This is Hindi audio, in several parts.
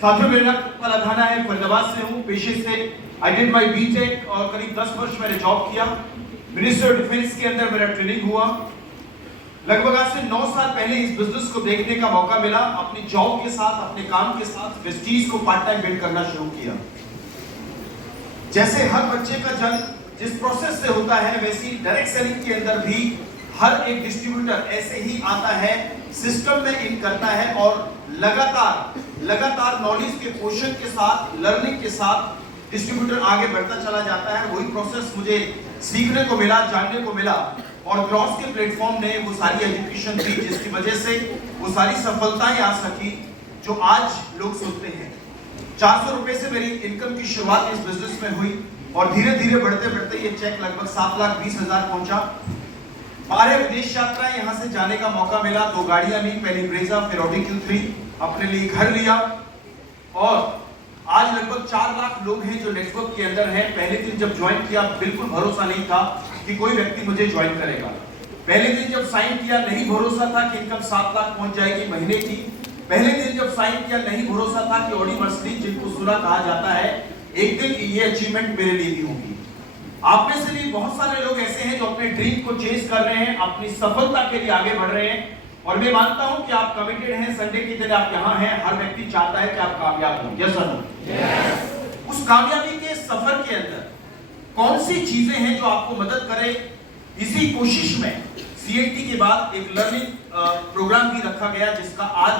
साथियों, मेरा पलाधाना है, फरीदाबाद से हूँ। पेशे से आई डिड माई बीटेक और करीब 10 वर्ष मैंने जॉब किया। मिनिस्ट्री ऑफ डिफेंस के अंदर मेरा ट्रेनिंग हुआ। लगभग आज से 9 साल पहले इस बिजनेस को देखने का मौका मिला। अपनी जॉब के साथ, अपने काम के साथ वेस्टीज को पार्ट टाइम बिल्ड करना शुरू किया। जैसे हर बच्चे का जन्म जिस प्रोसेस से होता है, वैसी डायरेक्ट सेलिंग के अंदर भी हर एक डिस्ट्रीब्यूटर ऐसे ही आता है, सिस्टम में इन करता है और लगातार नॉलेज के पोषण के साथ, लर्निंग के साथ डिस्ट्रीब्यूटर आगे बढ़ता चला जाता है। वही प्रोसेस मुझे सीखने को मिला, जानने को मिला और क्रॉस के प्लेटफॉर्म ने वो सारी एजुकेशन दी जिसकी वजह से वो सारी सफलताएं आ सकी जो आज लोग सुनते हैं। 400 रुपए से मेरी इनकम की शुरुआत इस बिजनेस में हुई और धीरे धीरे बढ़ते ये चेक लगभग 7,20,000 पहुंचा। 12 विदेश यात्राएं यहाँ से जाने का मौका मिला। 2 गाड़ियां ली, पहली ब्रेजा, फिर ऑडी Q3, अपने लिए घर लिया और आज लगभग 4 लाख लोग हैं जो नेटवर्क के अंदर हैं। पहले दिन जब ज्वाइन किया बिल्कुल भरोसा नहीं था कि कोई व्यक्ति मुझे ज्वाइन करेगा। पहले दिन जब साइन किया नहीं भरोसा था कि इनकम 7 लाख पहुंच जाएगी महीने की। पहले दिन जब साइन किया नहीं भरोसा था कि ऑडी मर्सिडीज, जिनको सुना कहा जाता है, एक दिन ये अचीवमेंट मेरे लिए भी होगी। आप में से भी बहुत सारे लोग ऐसे हैं जो अपने ड्रीम को चेस कर रहे हैं, अपनी सफलता के लिए आगे बढ़ रहे हैं और मैं मानता हूं कि आप कमिटेड हैं। संडे की दिन आप यहाँ हैं, हर व्यक्ति चाहता है कि आप कामयाब हों। यस और नो? उस कामयाबी के सफर के अंदर कौन सी चीजें हैं जो आपको मदद करे, इसी कोशिश में CAT के बाद एक लर्निंग प्रोग्राम भी रखा गया जिसका आज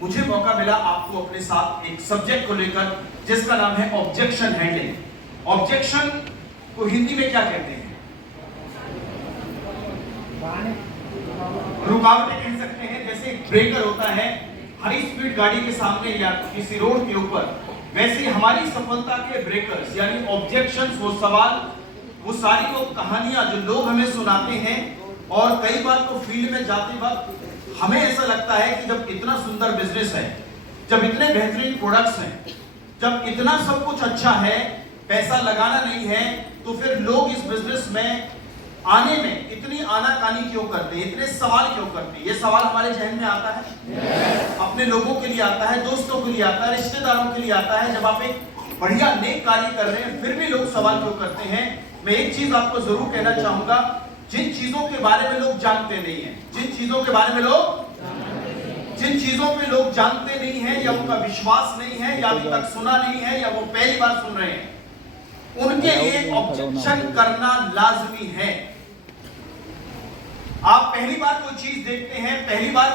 मुझे मौका मिला आपको अपने साथ एक सब्जेक्ट को लेकर, जिसका नाम है ऑब्जेक्शन हैंडलिंग। ऑब्जेक्शन को हिंदी में क्या कहते हैं? रुकावटें कह सकते हैं। जैसे ब्रेकर होता है हाई स्पीड गाड़ी के सामने या किसी रोड के ऊपर, वैसे हमारी सफलता के ब्रेकर्स यानी ऑब्जेक्शंस, वो सवाल, वो सारी वो कहानियां जो लोग हमें सुनाते हैं। और कई बार तो फील्ड में जाते वक्त हमें ऐसा लगता है कि जब इतना सुंदर बिजनेस है, जब इतने बेहतरीन प्रोडक्ट्स हैं, जब इतना सब कुछ अच्छा है, पैसा लगाना नहीं है, तो फिर लोग इस बिजनेस में आने में इतनी आनाकानी क्यों करते हैं, इतने सवाल क्यों करते हैं? ये सवाल हमारे जहन में आता है। अपने लोगों के लिए आता है, दोस्तों के लिए आता है, रिश्तेदारों के लिए आता है। जब आप एक बढ़िया नेक कार्य कर रहे हैं फिर भी लोग सवाल क्यों करते हैं? मैं एक चीज आपको जरूर कहना चाहूंगा, जिन चीजों के बारे में लोग जानते नहीं हैं, जिन चीजों पे लोग जानते नहीं हैं या उनका विश्वास नहीं है या अभी तक सुना नहीं है या वो पहली बार सुन रहे हैं, उनके लिए ऑब्जेक्शन करना लाजमी है। आप पहली बार कोई चीज देखते हैं, पहली बार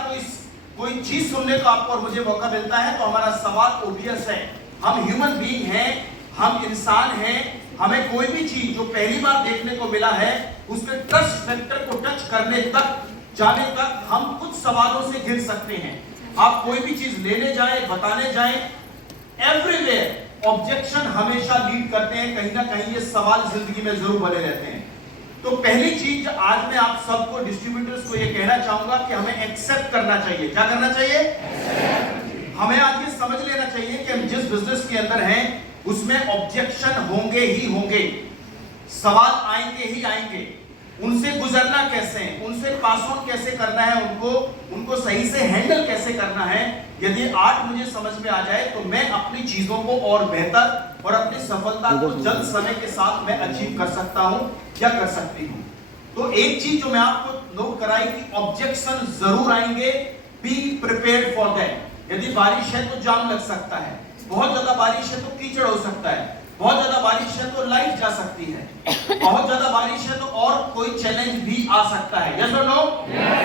कोई चीज सुनने का आपको और मुझे मौका मिलता है, तो हमारा सवाल ओबियस है। हम ह्यूमन बीइंग हैं, हम इंसान हैं। हमें कोई भी चीज जो पहली बार देखने को मिला है उसके ट्रस्ट फैक्टर को टच करने तक, जाने तक हम कुछ सवालों से घिर सकते हैं। आप कोई भी चीज लेने जाए, बताने जाए, एवरीवेयर ऑब्जेक्शन हमेशा लीड करते हैं। कहीं ना कहीं ये सवाल जिंदगी में जरूर बने रहते हैं। तो पहली चीज आज मैं आप सबको, डिस्ट्रीब्यूटर्स को ये कहना चाहूंगा कि हमें एक्सेप्ट करना चाहिए। क्या करना चाहिए? हमें आज ये समझ लेना चाहिए कि हम जिस बिजनेस के अंदर हैं उसमें ऑब्जेक्शन होंगे ही होंगे, सवाल आएंगे ही आएंगे। उनसे गुजरना कैसे है, उनसे पास ऑन कैसे करना है, उनको सही से हैंडल कैसे करना है, यदि आज मुझे समझ में आ जाए तो मैं अपनी चीजों को और बेहतर और अपनी सफलता को जल्द समय के साथ मैं अचीव कर सकता हूं या कर सकती हूं। तो एक चीज जो मैं आपको नोट कराई कि ऑब्जेक्शन जरूर आएंगे, बी प्रिपेयर्ड फॉर दैट। यदि बारिश है तो जाम लग सकता है, बहुत ज्यादा बारिश है तो कीचड़ हो सकता है, बहुत ज्यादा बारिश है तो लाइट जा सकती है, बहुत ज्यादा बारिश है तो और कोई चैलेंज भी आ सकता है। यस और नो?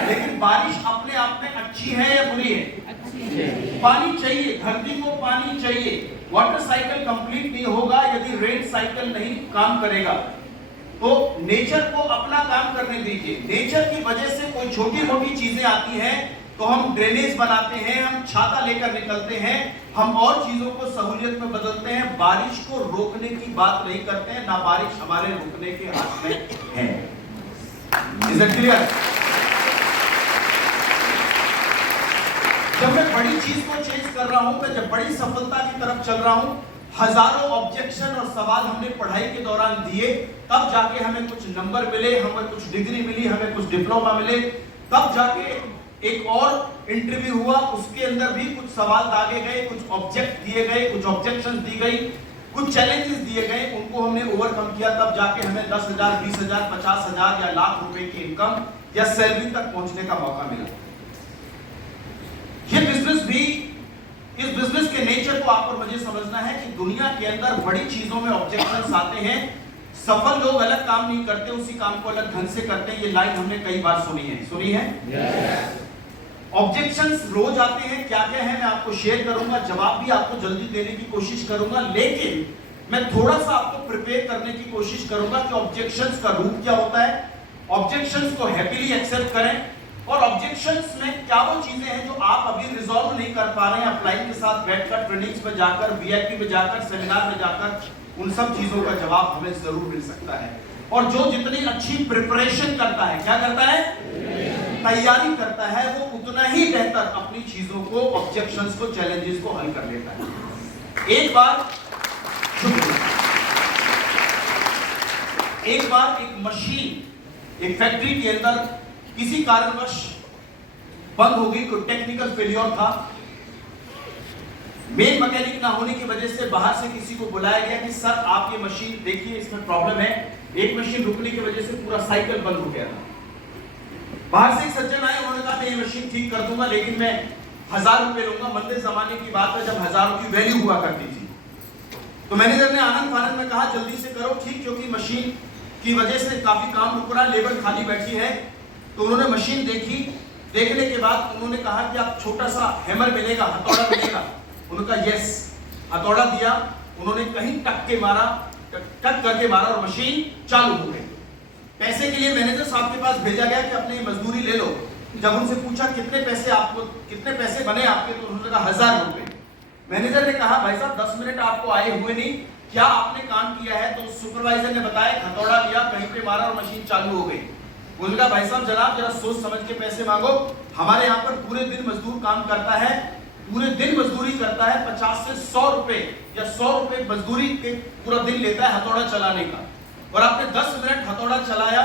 लेकिन बारिश अपने आप में अच्छी है या बुरी है? अच्छी है। पानी चाहिए, धरती को पानी चाहिए। वाटर साइकिल कंप्लीट नहीं होगा यदि रेन साइकिल नहीं काम करेगा। तो नेचर को अपना काम करने दीजिए। नेचर की वजह से कोई छोटी मोटी चीजें आती हैं तो हम ड्रेनेज बनाते हैं, हम छाता लेकर निकलते हैं, हम और चीजों को सहूलियत में बदलते हैं। बारिश को रोकने की बात नहीं करते हैं, ना बारिश हमारे रुकने के हाथ में है। Is it clear? जब मैं बड़ी चीज को चेंज कर रहा हूं, मैं जब बड़ी सफलता की तरफ चल रहा हूं, हजारों ऑब्जेक्शन और सवाल हमने पढ़ाई के दौरान दिए, तब जाके हमें कुछ नंबर मिले, हमें कुछ डिग्री मिली, हमें कुछ डिप्लोमा मिले, तब जाके एक और इंटरव्यू हुआ, उसके अंदर भी कुछ सवाल दागे गए, कुछ ऑब्जेक्ट दिए गए, कुछ ऑब्जेक्शंस दी गई, कुछ चैलेंजेस दिए गए, उनको हमने ओवरकम किया, तब जाके हमें 10,000, 20,000, 50,000 या लाख रुपए की इनकम या सैलरी तक पहुंचने का मौका मिला। ये बिजनेस भी, इस बिजनेस के नेचर को आप और मुझे समझना है कि दुनिया के अंदर बड़ी चीजों में ऑब्जेक्शंस आते हैं। सफल लोग अलग काम नहीं करते, उसी काम को अलग ढंग से करते हैं। ये लाइन हमने कई बार सुनी है। ऑब्जेक्शंस रोज आते हैं, क्या क्या है मैं आपको शेयर करूंगा, जवाब भी आपको जल्दी देने की कोशिश करूंगा, लेकिन मैं थोड़ा सा आपको प्रिपेयर करने की कोशिश करूंगा कि ऑब्जेक्शंस का रूट क्या होता है, ऑब्जेक्शंस को हैप्पीली एक्सेप्ट करें, और ऑब्जेक्शंस में क्या वो चीजें हैं जो आप अभी रिजॉल्व नहीं कर पा रहे हैं, अपलाइन के साथ बैठकर, ट्रेनिंग्स में जाकर, वीआईपी में जाकर, सेमिनार में जाकर, उन सब चीजों का जवाब हमें जरूर मिल सकता है। और जो जितनी अच्छी प्रिपरेशन करता है, क्या करता है, तैयारी करता है, वो उतना ही बेहतर अपनी चीजों को, ऑब्जेक्शंस को, चैलेंजेस को हल कर लेता है। एक बार एक मशीन एक फैक्ट्री के अंदर किसी कारणवश बंद हो गई, कोई टेक्निकल फेलियर था। मेन मैकेनिक ना होने की वजह से बाहर से किसी को बुलाया गया कि सर आप ये मशीन देखिए, इसमें प्रॉब्लम है। एक मशीन रुकने की वजह से पूरा साइकिल बंद हो गया था। बाहर से एक सज्जन आए, उन्होंने कहा मैं ये मशीन ठीक कर दूंगा, लेकिन मैं 1000 रुपए लूंगा। मंदिर जमाने की बात है जब 1000 की वैल्यू हुआ करती थी। तो मैनेजर ने आनंद फानंद में कहा जल्दी से करो ठीक, क्योंकि मशीन की वजह से काफी काम रुक रहा है, लेबर खाली बैठी है। तो उन्होंने मशीन देखी, देखने के बाद उन्होंने कहा कि आप छोटा सा हैमर मिलेगा, हथौड़ा मिलेगा। उनका यस, हथौड़ा दिया, उन्होंने कहीं टक करके मारा और मशीन चालू हो गई। पैसे के लिए मैनेजर साहब के पास भेजा गया कि अपनी मजदूरी ले लो। जब उनसे पूछा कितने पैसे बने आपके, तो उन्होंने कहा 1000 रुपए। मैनेजर ने कहा भाई साहब 10 मिनट आपको आए हुए नहीं, क्या आपने काम किया है? तो सुपरवाइजर ने बताया हथौड़ा लिया, कहीं पे मारा और मशीन चालू हो गई। उनका भाई साहब जनाब जरा सोच समझ के पैसे मांगो, हमारे यहाँ पर पूरे दिन मजदूर काम करता है, पूरे दिन मजदूरी करता है, 50 से 100 रुपए या 100 रुपए मजदूरी के पूरा दिन लेता है हथौड़ा चलाने का, और आपने 10 मिनट हथौड़ा चलाया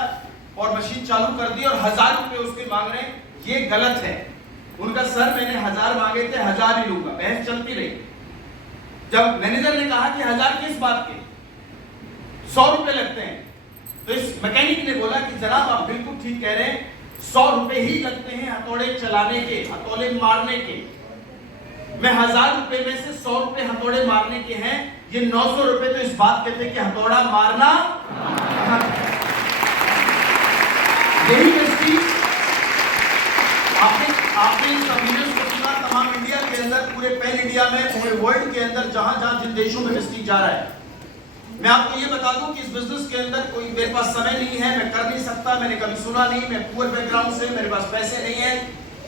और मशीन चालू कर दी और 1000 रुपए उसके मांग रहे हैं, ये गलत है। उनका सर मैंने 1000 मांगे थे, 1000 ही लूंगा। बहस चलती रही। जब मैनेजर ने कहा कि 1000 किस बात के, 100 रुपए लगते हैं, तो इस मैकेनिक ने बोला कि जनाब आप बिल्कुल ठीक कह रहे हैं, 100 रुपए ही लगते हैं हथौड़े चलाने के, हथौड़े मारने के। मैं 1000 रुपए में से 100 रुपए हथौड़े मारने के हैं, ये 900 रुपए तो इस बात के थे कि हथौड़ा मारना। यही बेइज्जती आपने इन वीडियोस को सुना तमाम इंडिया के अंदर, पूरे पैन इंडिया में, पूरे वर्ल्ड के अंदर, जहां जिन देशों में बेइज्जती जा रहा है। मैं आपको ये बता दूं कि इस बिजनेस के अंदर कोई मेरे पास समय नहीं है, मैं कर नहीं सकता, मैंने कभी सुना नहीं, मैं पुअर बैकग्राउंड से, मेरे पास पैसे नहीं है,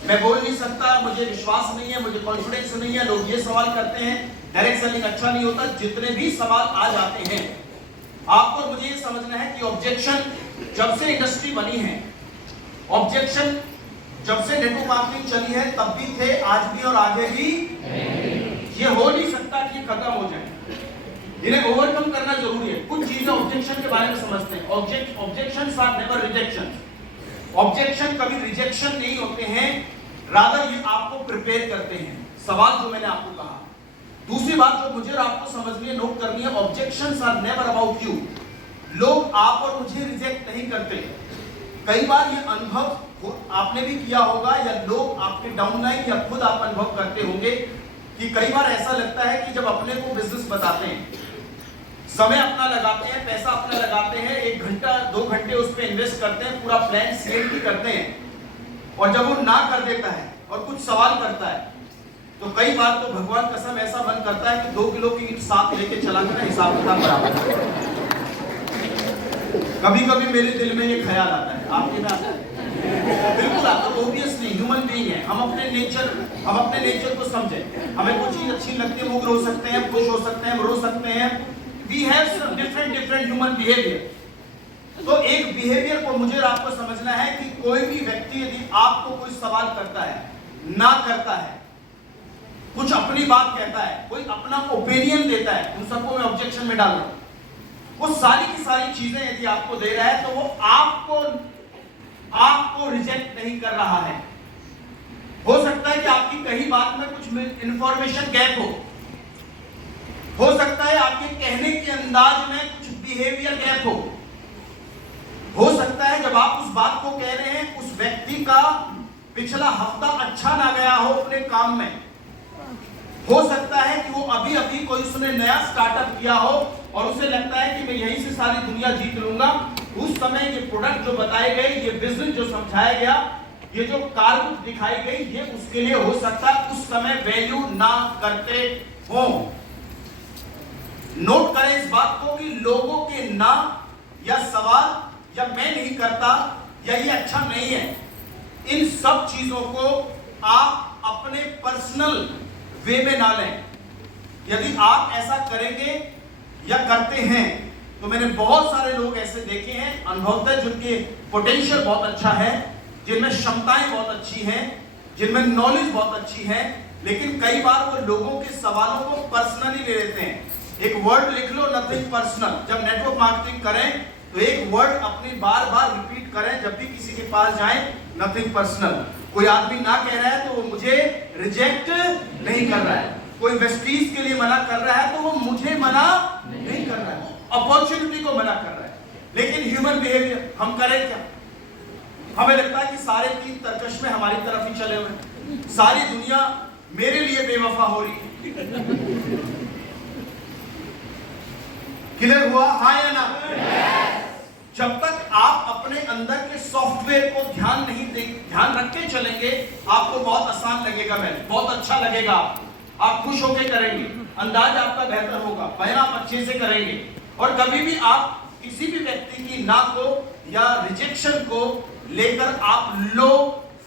मैं बोल नहीं सकता, मुझे विश्वास नहीं है, मुझे कॉन्फिडेंस नहीं है। लोग ये सवाल करते हैं, डायरेक्ट सेलिंग अच्छा नहीं होता। जितने भी सवाल आ जाते हैं, आपको मुझे ये समझना है कि ऑब्जेक्शन जब से इंडस्ट्री बनी है, ऑब्जेक्शन जब से नेटवर्क मार्केटिंग चली है, तब भी थे, आज भी और आगे भी। ये हो नहीं सकता कि खत्म हो जाए, इन्हें ओवरकम करना जरूरी है। कुछ चीजें ऑब्जेक्शन के बारे में समझते हैं। Objections are never rejection. Objection कभी रिजेक्शन नहीं होते हैं, रादर ये आपको प्रिपेयर करते हैं। सवाल जो मैंने आपको कहा। दूसरी बात जो मुझे और आपको समझनी है, नोट करनी है, objections are never about you. लोग आप और मुझे रिजेक्ट नहीं करते। कई बार ये अनुभव आपने भी किया होगा, या लोग आपके डाउनलाइन या खुद आप अनुभव करते होंगे कि कई बार ऐसा लगता है कि जब अपने को बिजनेस बताते हैं, समय अपना लगाते हैं, पैसा अपना लगाते हैं, 1 घंटा 2 घंटे उस पर इन्वेस्ट करते हैं, पूरा प्लान सेल भी करते हैं, और जब वो ना कर देता है और कुछ सवाल करता है, तो कई बार तो भगवान कसम ऐसा मन करता है कि 2 किलो की ईंट साथ लेके चला कर हिसाब किताब बराबर। कभी कभी मेरे दिल में ये ख्याल आता है, आपके में आता है? बिल्कुल आता है। ऑब्वियसली ह्यूमन बीइंग है, हम अपने नेचर को समझें। हमें कुछ चीज अच्छी लगती है, मुग्ध हो सकते हैं, खुश हो सकते हैं, रो सकते हैं। We have some different human behavior। तो एक बिहेवियर को मुझे और आपको समझना है कि कोई भी व्यक्ति यदि आपको कोई सवाल करता है, ना करता है, कुछ अपनी बात कहता है, कोई अपना ओपिनियन देता है, उन सबको मैं ऑब्जेक्शन में डाल रहा हूं। वो सारी की सारी चीजें यदि आपको दे रहा है, तो वो आपको रिजेक्ट नहीं कर रहा है, हो सकता है कि आपकी कहीं बात में कुछ इंफॉर्मेशन गैप हो सकता है आपके कहने के अंदाज में कुछ बिहेवियर गैप हो सकता है जब आप उस बात को कह रहे हैं उस व्यक्ति का पिछला हफ्ता अच्छा ना गया हो अपने काम में। हो सकता है कि वो अभी अभी कोई उसने नया स्टार्टअप किया हो और उसे लगता है कि मैं यहीं से सारी दुनिया जीत लूंगा। उस समय ये प्रोडक्ट जो बताए गए, ये बिजनेस जो समझाया गया, ये जो कार बुक दिखाई गई, ये उसके लिए हो सकता है उस समय वैल्यू ना करते हो। नोट करें इस बात को कि लोगों के ना या सवाल या मैं नहीं करता या ये अच्छा नहीं है, इन सब चीजों को आप अपने पर्सनल वे में ना लें। यदि आप ऐसा करेंगे या करते हैं तो मैंने बहुत सारे लोग ऐसे देखे हैं अनुभवतः जिनके पोटेंशियल बहुत अच्छा है, जिनमें क्षमताएं बहुत अच्छी हैं, जिनमें नॉलेज बहुत अच्छी है, लेकिन कई बार वो लोगों के सवालों को पर्सनली ले लेते हैं। एक वर्ड लिख लो, नथिंग पर्सनल। जब नेटवर्क मार्केटिंग करें तो एक वर्ड अपनी बार बार रिपीट करें जब भी किसी के पास जाएं, नथिंग पर्सनल। कोई आदमी ना कह रहा है तो वो मुझे रिजेक्ट नहीं कर रहा है, कोई वेस्टीज के लिए मना कर रहा है तो वो मुझे मना नहीं कर रहा है, अपॉर्चुनिटी को मना कर रहा है। लेकिन ह्यूमन बिहेवियर हम करें क्या? हमें लगता है कि सारे तीन तरकश में हमारी तरफ ही चले हुए, सारी दुनिया मेरे लिए बेवफा हो रही है। क्लियर हुआ? हाँ या ना? जब तक आप अपने अंदर के सॉफ्टवेयर को ध्यान रख के चलेंगे, आपको बहुत आसान लगेगा, बहुत अच्छा लगेगा, आप खुश होकर करेंगे, अंदाज आपका बेहतर होगा, बयान आप अच्छे से करेंगे। और कभी भी आप किसी भी व्यक्ति की ना को या रिजेक्शन को लेकर आप लो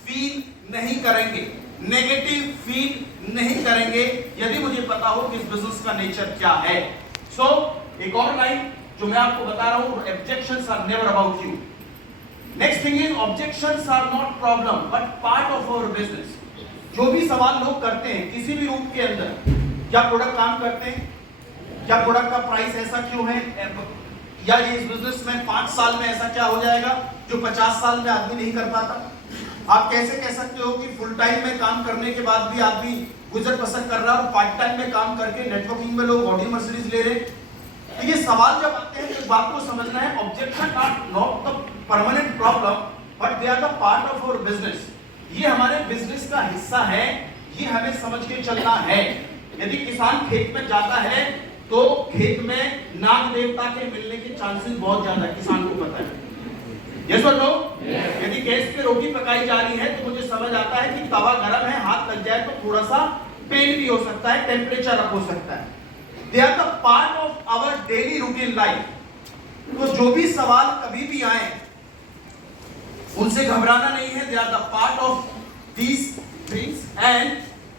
फील नहीं करेंगे, नेगेटिव फील नहीं करेंगे, यदि मुझे पता हो कि इस बिजनेस का नेचर क्या है। एक और लाइन जो मैं आपको बता रहा हूं, objections are never about you. Next thing is objections are not problem but part of our business. जो भी सवाल लोग करते हैं किसी भी रूप के अंदर, क्या प्रोडक्ट काम करते हैं, क्या प्रोडक्ट का प्राइस ऐसा क्यों है, या ये इस बिजनेस में 5 साल में ऐसा क्या हो जाएगा जो 50 साल में आदमी नहीं कर पाता। आप कैसे कह सकते हो कि फुल टाइम में काम करने के बाद भी आदमी गुजर बसर कर रहा है और पार्ट टाइम में काम करके नेटवर्किंग में लोग ऑडी मर्सिडीज ले रहे। तो ये सवाल जब आते हैं तो बात को समझना है, objection are not the permanent problem but they are the part of our business. ये हमारे बिजनेस का हिस्सा है, ये हमें समझ के चलना है। यदि किसान खेत में जाता है तो खेत में नाग देवता के मिलने के चांसेस बहुत ज्यादा है, किसान को पता है। यस और नो? यदि गैस पे रोटी पकाई जा रही है तो मुझे समझ आता है कि तवा गर्म है, हाथ लग जाए तो थोड़ा सा पेन भी हो सकता है, टेम्परेचर अप हो सकता है। They are the part of our daily routine life. तो जो भी सवाल कभी भी आए उनसे घबराना नहीं है। They are the part of these things and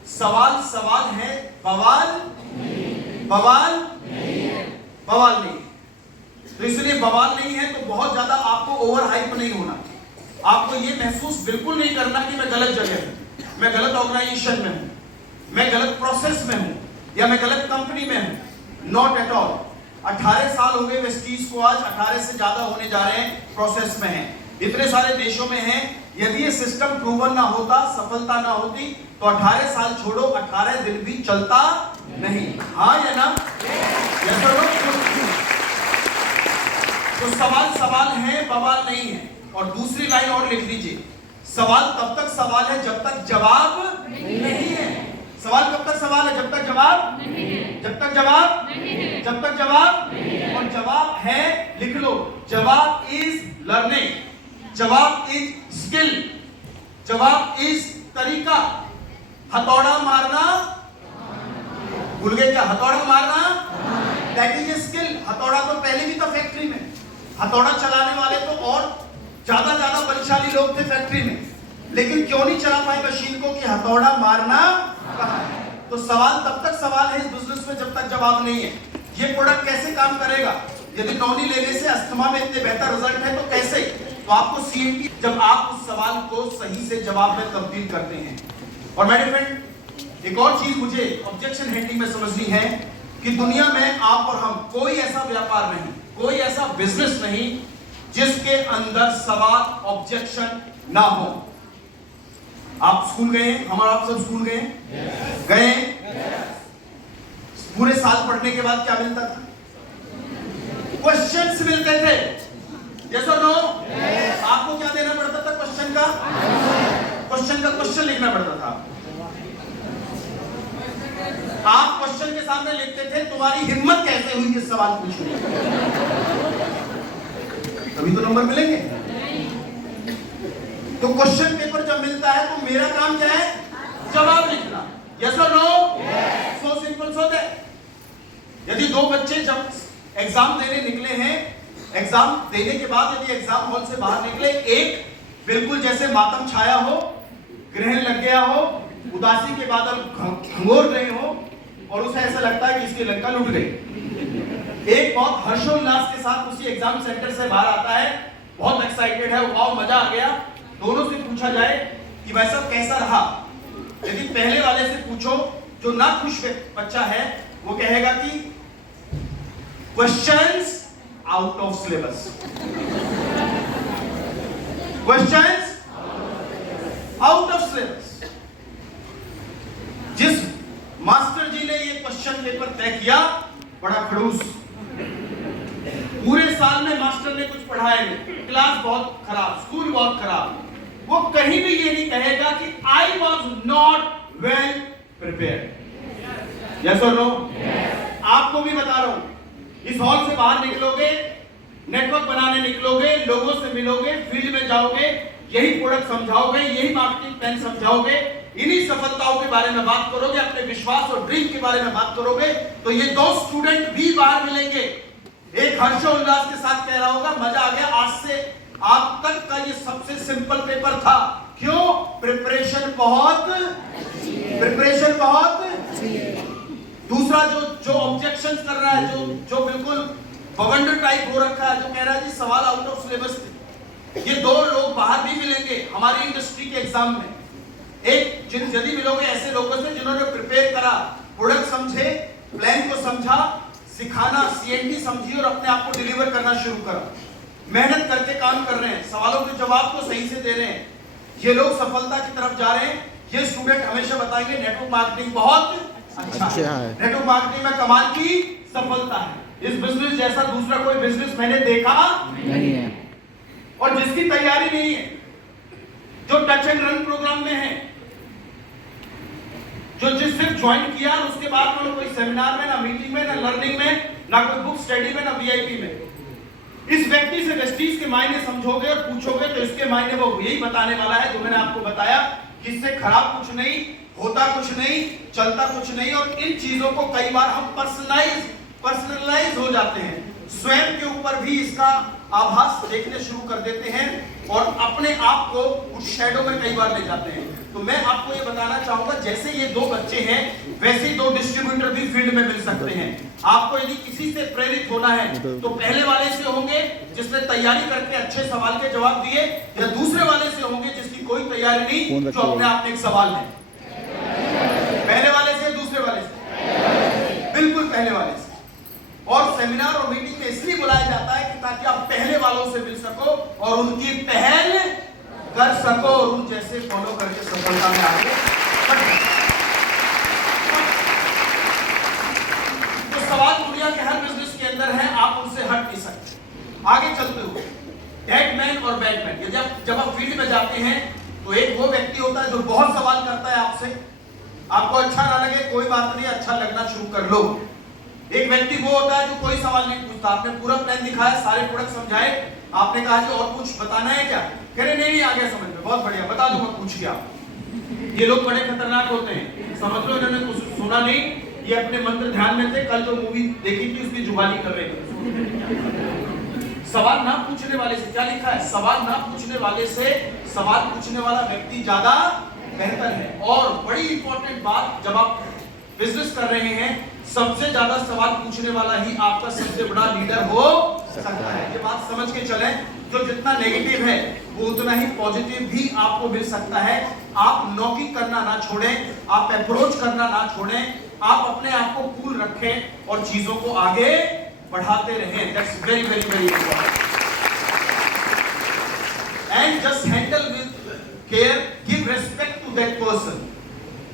सवाल है, बवाल नहीं। तो इसलिए बवाल नहीं है तो बहुत ज्यादा आपको ओवर हाइप नहीं होना। आपको ये महसूस बिल्कुल नहीं करना कि मैं गलत जगह हूं, मैं गलत ऑर्गेनाइजेशन में हूं, मैं गलत प्रोसेस में हूं या मैं गलत कंपनी में हूं। Not at all. 18 साल हो गए वेस्टीज को, आज 18 से ज्यादा होने जा रहे हैं, प्रोसेस में हैं, इतने सारे देशों में हैं। यदि ये सिस्टम प्रूवन ना होता, सफलता ना होती तो 18 साल छोड़ो 18 दिन भी चलता नहीं। हाँ या ना? तो सवाल है, बवाल नहीं है। और दूसरी लाइन और लिख लीजिए, सवाल तब तक सवाल है जब तक जवाब नहीं है। सवाल कब तक सवाल है? जब तक जवाब नहीं है। जब तक जवाब नहीं है। जब तक जवाब नहीं है। और जवाब है, लिख लो, जवाब इज लर्निंग, जवाब इज स्किल, जवाब इज तरीका। हथौड़ा मारना भूल गए क्या? हथौड़ा मारना दैट इज ए स्किल। हथौड़ा तो पहले भी था फैक्ट्री में, हथौड़ा चलाने वाले तो और ज्यादा बलशाली लोग थे फैक्ट्री में, लेकिन क्यों नहीं चला पाए मशीन को कि हथौड़ा मारना कहां है। तो सवाल तब तक सवाल है इस बिजनेस में जब तक जवाब नहीं है। ये प्रोडक्ट कैसे काम करेगा? यदि नौनी लेने से अस्थमा में इतने बेहतर रिजल्ट है तो कैसे? तो आपको सीएमपी, जब आप उस सवाल को सही से जवाब में तब्दील करते हैं। और मेरे फ्रेंड, एक और चीज मुझे ऑब्जेक्शन हैंडलिंग में समझनी है कि दुनिया में आप और हम, कोई ऐसा व्यापार नहीं, कोई ऐसा बिजनेस नहीं जिसके अंदर सवाल, ऑब्जेक्शन ना हो। आप स्कूल गए हैं, हम और आप सब स्कूल गए हैं, गए हैं। पूरे साल पढ़ने के बाद क्या मिलता था? क्वेश्चंस मिलते थे। यस और नो? आपको क्या देना पड़ता था? क्वेश्चन का क्वेश्चन लिखना पड़ता था। आप क्वेश्चन के सामने लिखते थे, तुम्हारी हिम्मत कैसे हुई कि सवाल पूछने, तभी तो नंबर मिलेंगे। तो क्वेश्चन पेपर जब मिलता है तो मेरा काम क्या है? जवाब लिखना। यस और no? So simple so that. यदि दो बच्चे जब एग्जाम देने निकले हैं, एग्जाम देने के बाद यदि एग्जाम हॉल से बाहर निकले, एक बिल्कुल जैसे मातम छाया हो, ग्रहण लग गया हो, उदासी के बादल घंघोर रहे हो और उसे ऐसा लगता है कि इसकी लंका लुट गई। एक बहुत हर्षोल्लास के साथ उसी एग्जाम सेंटर से बाहर आता है, बहुत एक्साइटेड है, वाओ मजा आ गया। दोनों से पूछा जाए कि वैसा कैसा रहा, यदि पहले वाले से पूछो जो ना खुश बच्चा है, वो कहेगा कि questions out of syllabus, questions out of syllabus. जिस मास्टर जी ने ये क्वेश्चन पेपर तय किया, बड़ा खड़ूस, पूरे साल में मास्टर ने कुछ पढ़ाया नहीं, क्लास बहुत खराब, स्कूल बहुत खराब, वो कहीं भी ये नहीं कहेगा कि I was not well prepared. Yes और नो? आपको भी बता रहा हूं, इस हॉल से बाहर निकलोगे, नेटवर्क बनाने निकलोगे, लोगों से मिलोगे, फील्ड में जाओगे, यही प्रोडक्ट समझाओगे, यही मार्केटिंग प्लान समझाओगे, इन्हीं सफलताओं के बारे में बात करोगे, अपने विश्वास और ड्रीम के बारे में बात करोगे, तो ये दो स्टूडेंट भी बाहर मिलेंगे, एक हर्षोल्लास के साथ कह रहा होगा मजा आ गया, आज से आप तक का ये सबसे सिंपल पेपर था। क्यों? प्रिपरेशन बहुत। दूसरा जो ऑब्जेक्शन कर रहा है, जो बिल्कुल बवंडर टाइप हो रखा है, जो कह रहा है जी सवाल आउट ऑफ सिलेबस थे, ये दो लोग बाहर भी मिलेंगे हमारी इंडस्ट्री के एग्जाम में। एक यदि मिलोगे ऐसे लोगों से जिन्होंने प्रिपेयर करा, प्रोडक्ट समझे, प्लान को समझा, सिखाना सीएनडी समझी और अपने आप को डिलीवर करना शुरू करा, मेहनत करके काम कर रहे हैं, सवालों के जवाब को सही से दे रहे हैं, ये लोग सफलता की तरफ जा रहे हैं। ये स्टूडेंट हमेशा बताएंगे नेटवर्क मार्केटिंग बहुत अच्छा है, नेटवर्क मार्केटिंग में कमाल की सफलता है, इस बिजनेस जैसा दूसरा कोई बिजनेस मैंने देखा नहीं है। और जिसकी तैयारी नहीं है, जो टच एंड रन प्रोग्राम में है, जो सिर्फ ज्वाइन किया और उसके बाद में कोई सेमिनार में, ना मीटिंग में, ना लर्निंग में, ना कोई बुक स्टडी में, ना वीआईपी में, इस व्यक्ति से वेस्टीज के मायने समझोगे और पूछोगे तो इसके मायने वो यही बताने वाला है जो मैंने आपको बताया, कि इससे खराब कुछ नहीं, होता कुछ नहीं, चलता कुछ नहीं। और इन चीजों को कई बार हम पर्सनलाइज हो जाते हैं, स्वयं के ऊपर भी इसका आभास देखने शुरू कर देते हैं और अपने आप को उस शैडो में कई बार ले जाते हैं। तो मैं आपको ये बताना चाहूंगा, जैसे ये दो बच्चे हैं, वैसे ही दो डिस्ट्रीब्यूटर भी फील्ड में मिल सकते हैं। आपको यदि किसी से प्रेरित होना है तो पहले वाले से होंगे जिसने तैयारी करके अच्छे सवाल के जवाब दिए, या दूसरे वाले से होंगे जिसकी कोई तैयारी नहीं, जो अपने आप में एक सवाल है। पहले वाले से, दूसरे वाले से, बिल्कुल पहले वाले से। और सेमिनार और मीटिंग में इसलिए बुलाया जाता है कि ताकि आप पहले वालों से मिल सको और उनकी पहल कर सको और उन जैसे फॉलो करके सफलता में आगे बढ़ सको। तो सवाल दुनिया के हर बिजनेस के अंदर है, आप उनसे हट नहीं सकते। आगे चलते हुए डेड मैन और बैड मैन, जब आप फील्ड में जाते हैं तो एक वो व्यक्ति होता है जो बहुत सवाल करता है आपसे, आपको अच्छा ना लगे कोई बात नहीं, अच्छा लगना शुरू कर लो। एक व्यक्ति वो होता है जो कोई सवाल नहीं पूछता, आपने पूरा प्लान दिखाया, सारे प्रोडक्ट समझाए, आपने कहा जी और कुछ बताना है क्या, कह रहे नहीं आ गया समझ में, बहुत बढ़िया बता दूंगा पूछ के आप। ये लोग बड़े खतरनाक होते हैं, समझ लो इन्होंने कुछ सुना नहीं, ये अपने मंत्र ध्यान में थे, कल जो मूवी देखी थी उसकी जुबानी कर रहे थे। सवाल ना पूछने वाले से, क्या लिखा है, सवाल ना पूछने वाले से सवाल पूछने वाला व्यक्ति ज्यादा बेहतर है। और बड़ी इंपॉर्टेंट बात, जब आप बिजनेस कर रहे हैं, सबसे ज्यादा सवाल पूछने वाला ही आपका सबसे बड़ा लीडर हो सकता है। ये बात समझ के चलें, जो जितना नेगेटिव है वो उतना ही पॉजिटिव भी आपको मिल सकता है। आप नॉकिंग करना ना छोड़ें, आप अप्रोच करना ना छोड़ें, आप अपने आप को कूल रखें और चीजों को आगे बढ़ाते रहें। That's very very very important. And just handle with care, give respect to that person.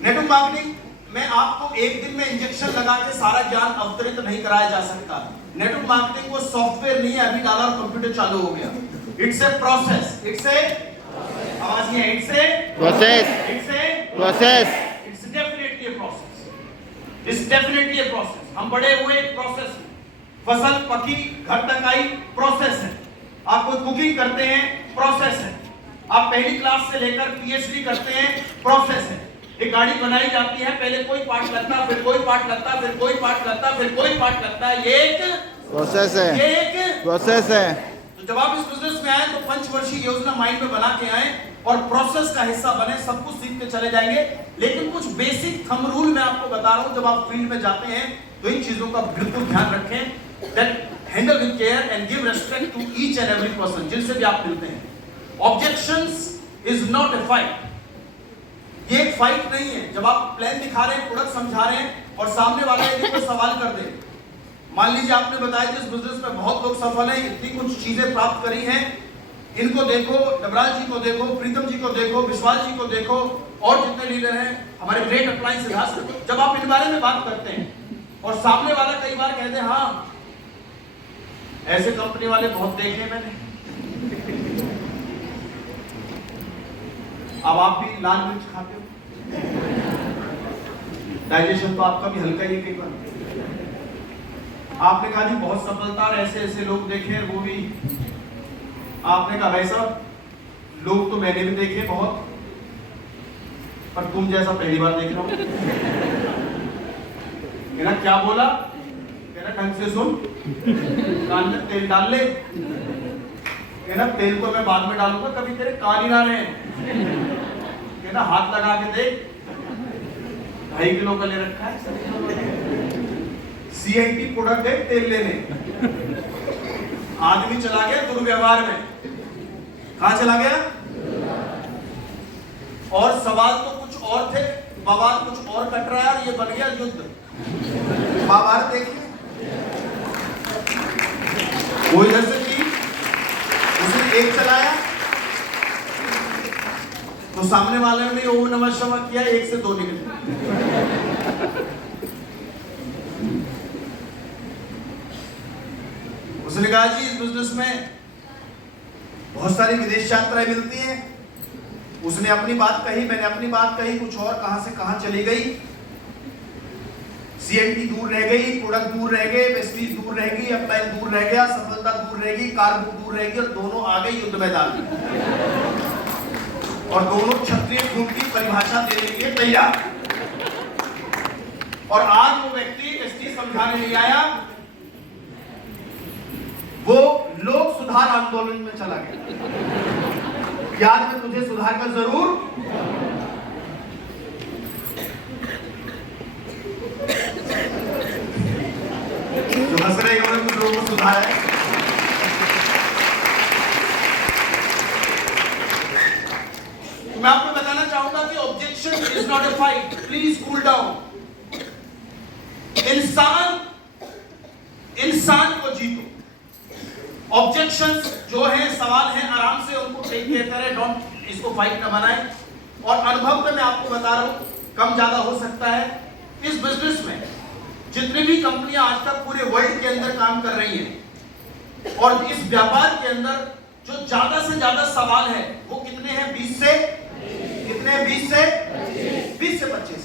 Network marketing में आपको एक दिन में इंजेक्शन लगा के सारा ज्ञान अवतरित नहीं कराया जा सकता। नेटवर्क मार्केटिंग को सॉफ्टवेयर नहीं है अभी डाला और कंप्यूटर चालू हो गया। It's a process, it's a आवाज नहीं है, it's a process, it's a process, it's definitely a process, it's definitely a process. हम बड़े हुए एक प्रोसेस, फसल पकी घर तक आई प्रोसेस है। आप कोई कुकिंग करते हैं प्रोसेस है। आप पहली क्लास से लेकर पीएचडी करते हैं प्रोसेस है। एक गाड़ी बनाई जाती है, पहले कोई पार्ट लगता, फिर कोई पार्ट लगता, फिर कोई पार्ट लगता, फिर कोई पार्ट लगता है। ये एक प्रोसेस है, ये एक प्रोसेस है। तो जब आप इस बिजनेस में आए तो पंचवर्षीय योजना माइंड में बना के आए और प्रोसेस का हिस्सा बने, सब कुछ सीख के चले जाएंगे। लेकिन कुछ बेसिक थंब रूल मैं आपको बता रहा हूं, जब आप फील्ड में जाते हैं तो इन चीजों का बिल्कुल ध्यान रखें। That handle with care and give respect to each and every person जिनसे भी आप मिलते हैं। Objections is not a fight, ये एक फाइट नहीं है। जब आप प्लान दिखा रहे हैं, प्रोडक्ट समझा रहे हैं और सामने वाला यदि कोई सवाल कर दे, मान लीजिए आपने बताया कि इस बिजनेस में बहुत लोग सफल हैं, इतनी कुछ चीजें प्राप्त करी हैं, इनको देखो, डबराल जी को देखो, प्रीतम जी को देखो, विश्वास जी को देखो और जितने लीडर हैं हमारे ग्रेट अप्लायंस इतिहास में, जब आप इन बारे में बात करते हैं और सामने वाला कई बार कहते हैं हाँ ऐसे कंपनी वाले बहुत देखे हैं मैंने। अब आप भी लाल मिर्च खाते हो, डाइजेशन तो आपका भी हल्का ही कई बार। आपने कहा जी बहुत सफलता, ऐसे ऐसे लोग देखे, वो भी आपने कहा भाई साहब लोग तो मैंने भी देखे बहुत, पर तुम जैसा पहली बार देख रहा हूं। कहना क्या बोला, कहना ढंग से सुन, कान में तेल डाल ले, कहना तेल तो मैं बाद में डालूंगा, कभी तेरे कान ही ना रहे। कहना हाथ लगा के देख, 2.5 किलो का ले रखा है, सीएनटी प्रोडक्ट है तेल लेने। आदमी चला गया दुर्व्यवहार में। कहां चला गया? और सवाल तो कुछ और थे, बवाल कुछ और कट रहा है और ये बन गया युद्ध। बाबार देखिए, वो इधर से थी, उसने एक चलाया तो सामने वाले ने ओम नमः शिवाय किया, 1 से 2 निकले। उसने कहा जी इस बिजनेस में बहुत सारी विदेश यात्राएं मिलती हैं। उसने अपनी बात कही, मैंने अपनी बात कही, कुछ और कहां से कहां चली गई। सीएनटी दूर रह गई, प्रोडक्ट दूर रह गए, वेस्टीज दूर रह गई, अपलाइन दूर रह गया, सफलता दूर रहेगी, कार बुक दूर रहेगी और दोनों आ गए युद्ध मैदान में। और दोनों क्षत्रिय खून की परिभाषा देने के लिए तैयार। और आज वो व्यक्ति वेस्टीज समझाने नहीं आया, वो लोक सुधार आंदोलन में चला गया। याद में तुझे सुधार कर जरूर। जो हंस रहे हैं कुछ लोगों को सुधार है। मैं आपको बताना चाहूंगा कि objection is not a fight, please cool down. इंसान को जीतो। ऑब्जेक्शंस जो है, सवाल है, आराम से उनको टेक केयर करें, डोंट इसको फाइट ना बनाएं। और अनुभव में मैं आपको बता रहा हूं, कम ज्यादा हो सकता है। इस बिजनेस में जितनी भी कंपनियां आज तक पूरे वर्ल्ड के अंदर काम कर रही हैं, और इस व्यापार के अंदर जो ज्यादा से ज्यादा सवाल है वो कितने हैं? 20 से कितने? 20 से 25।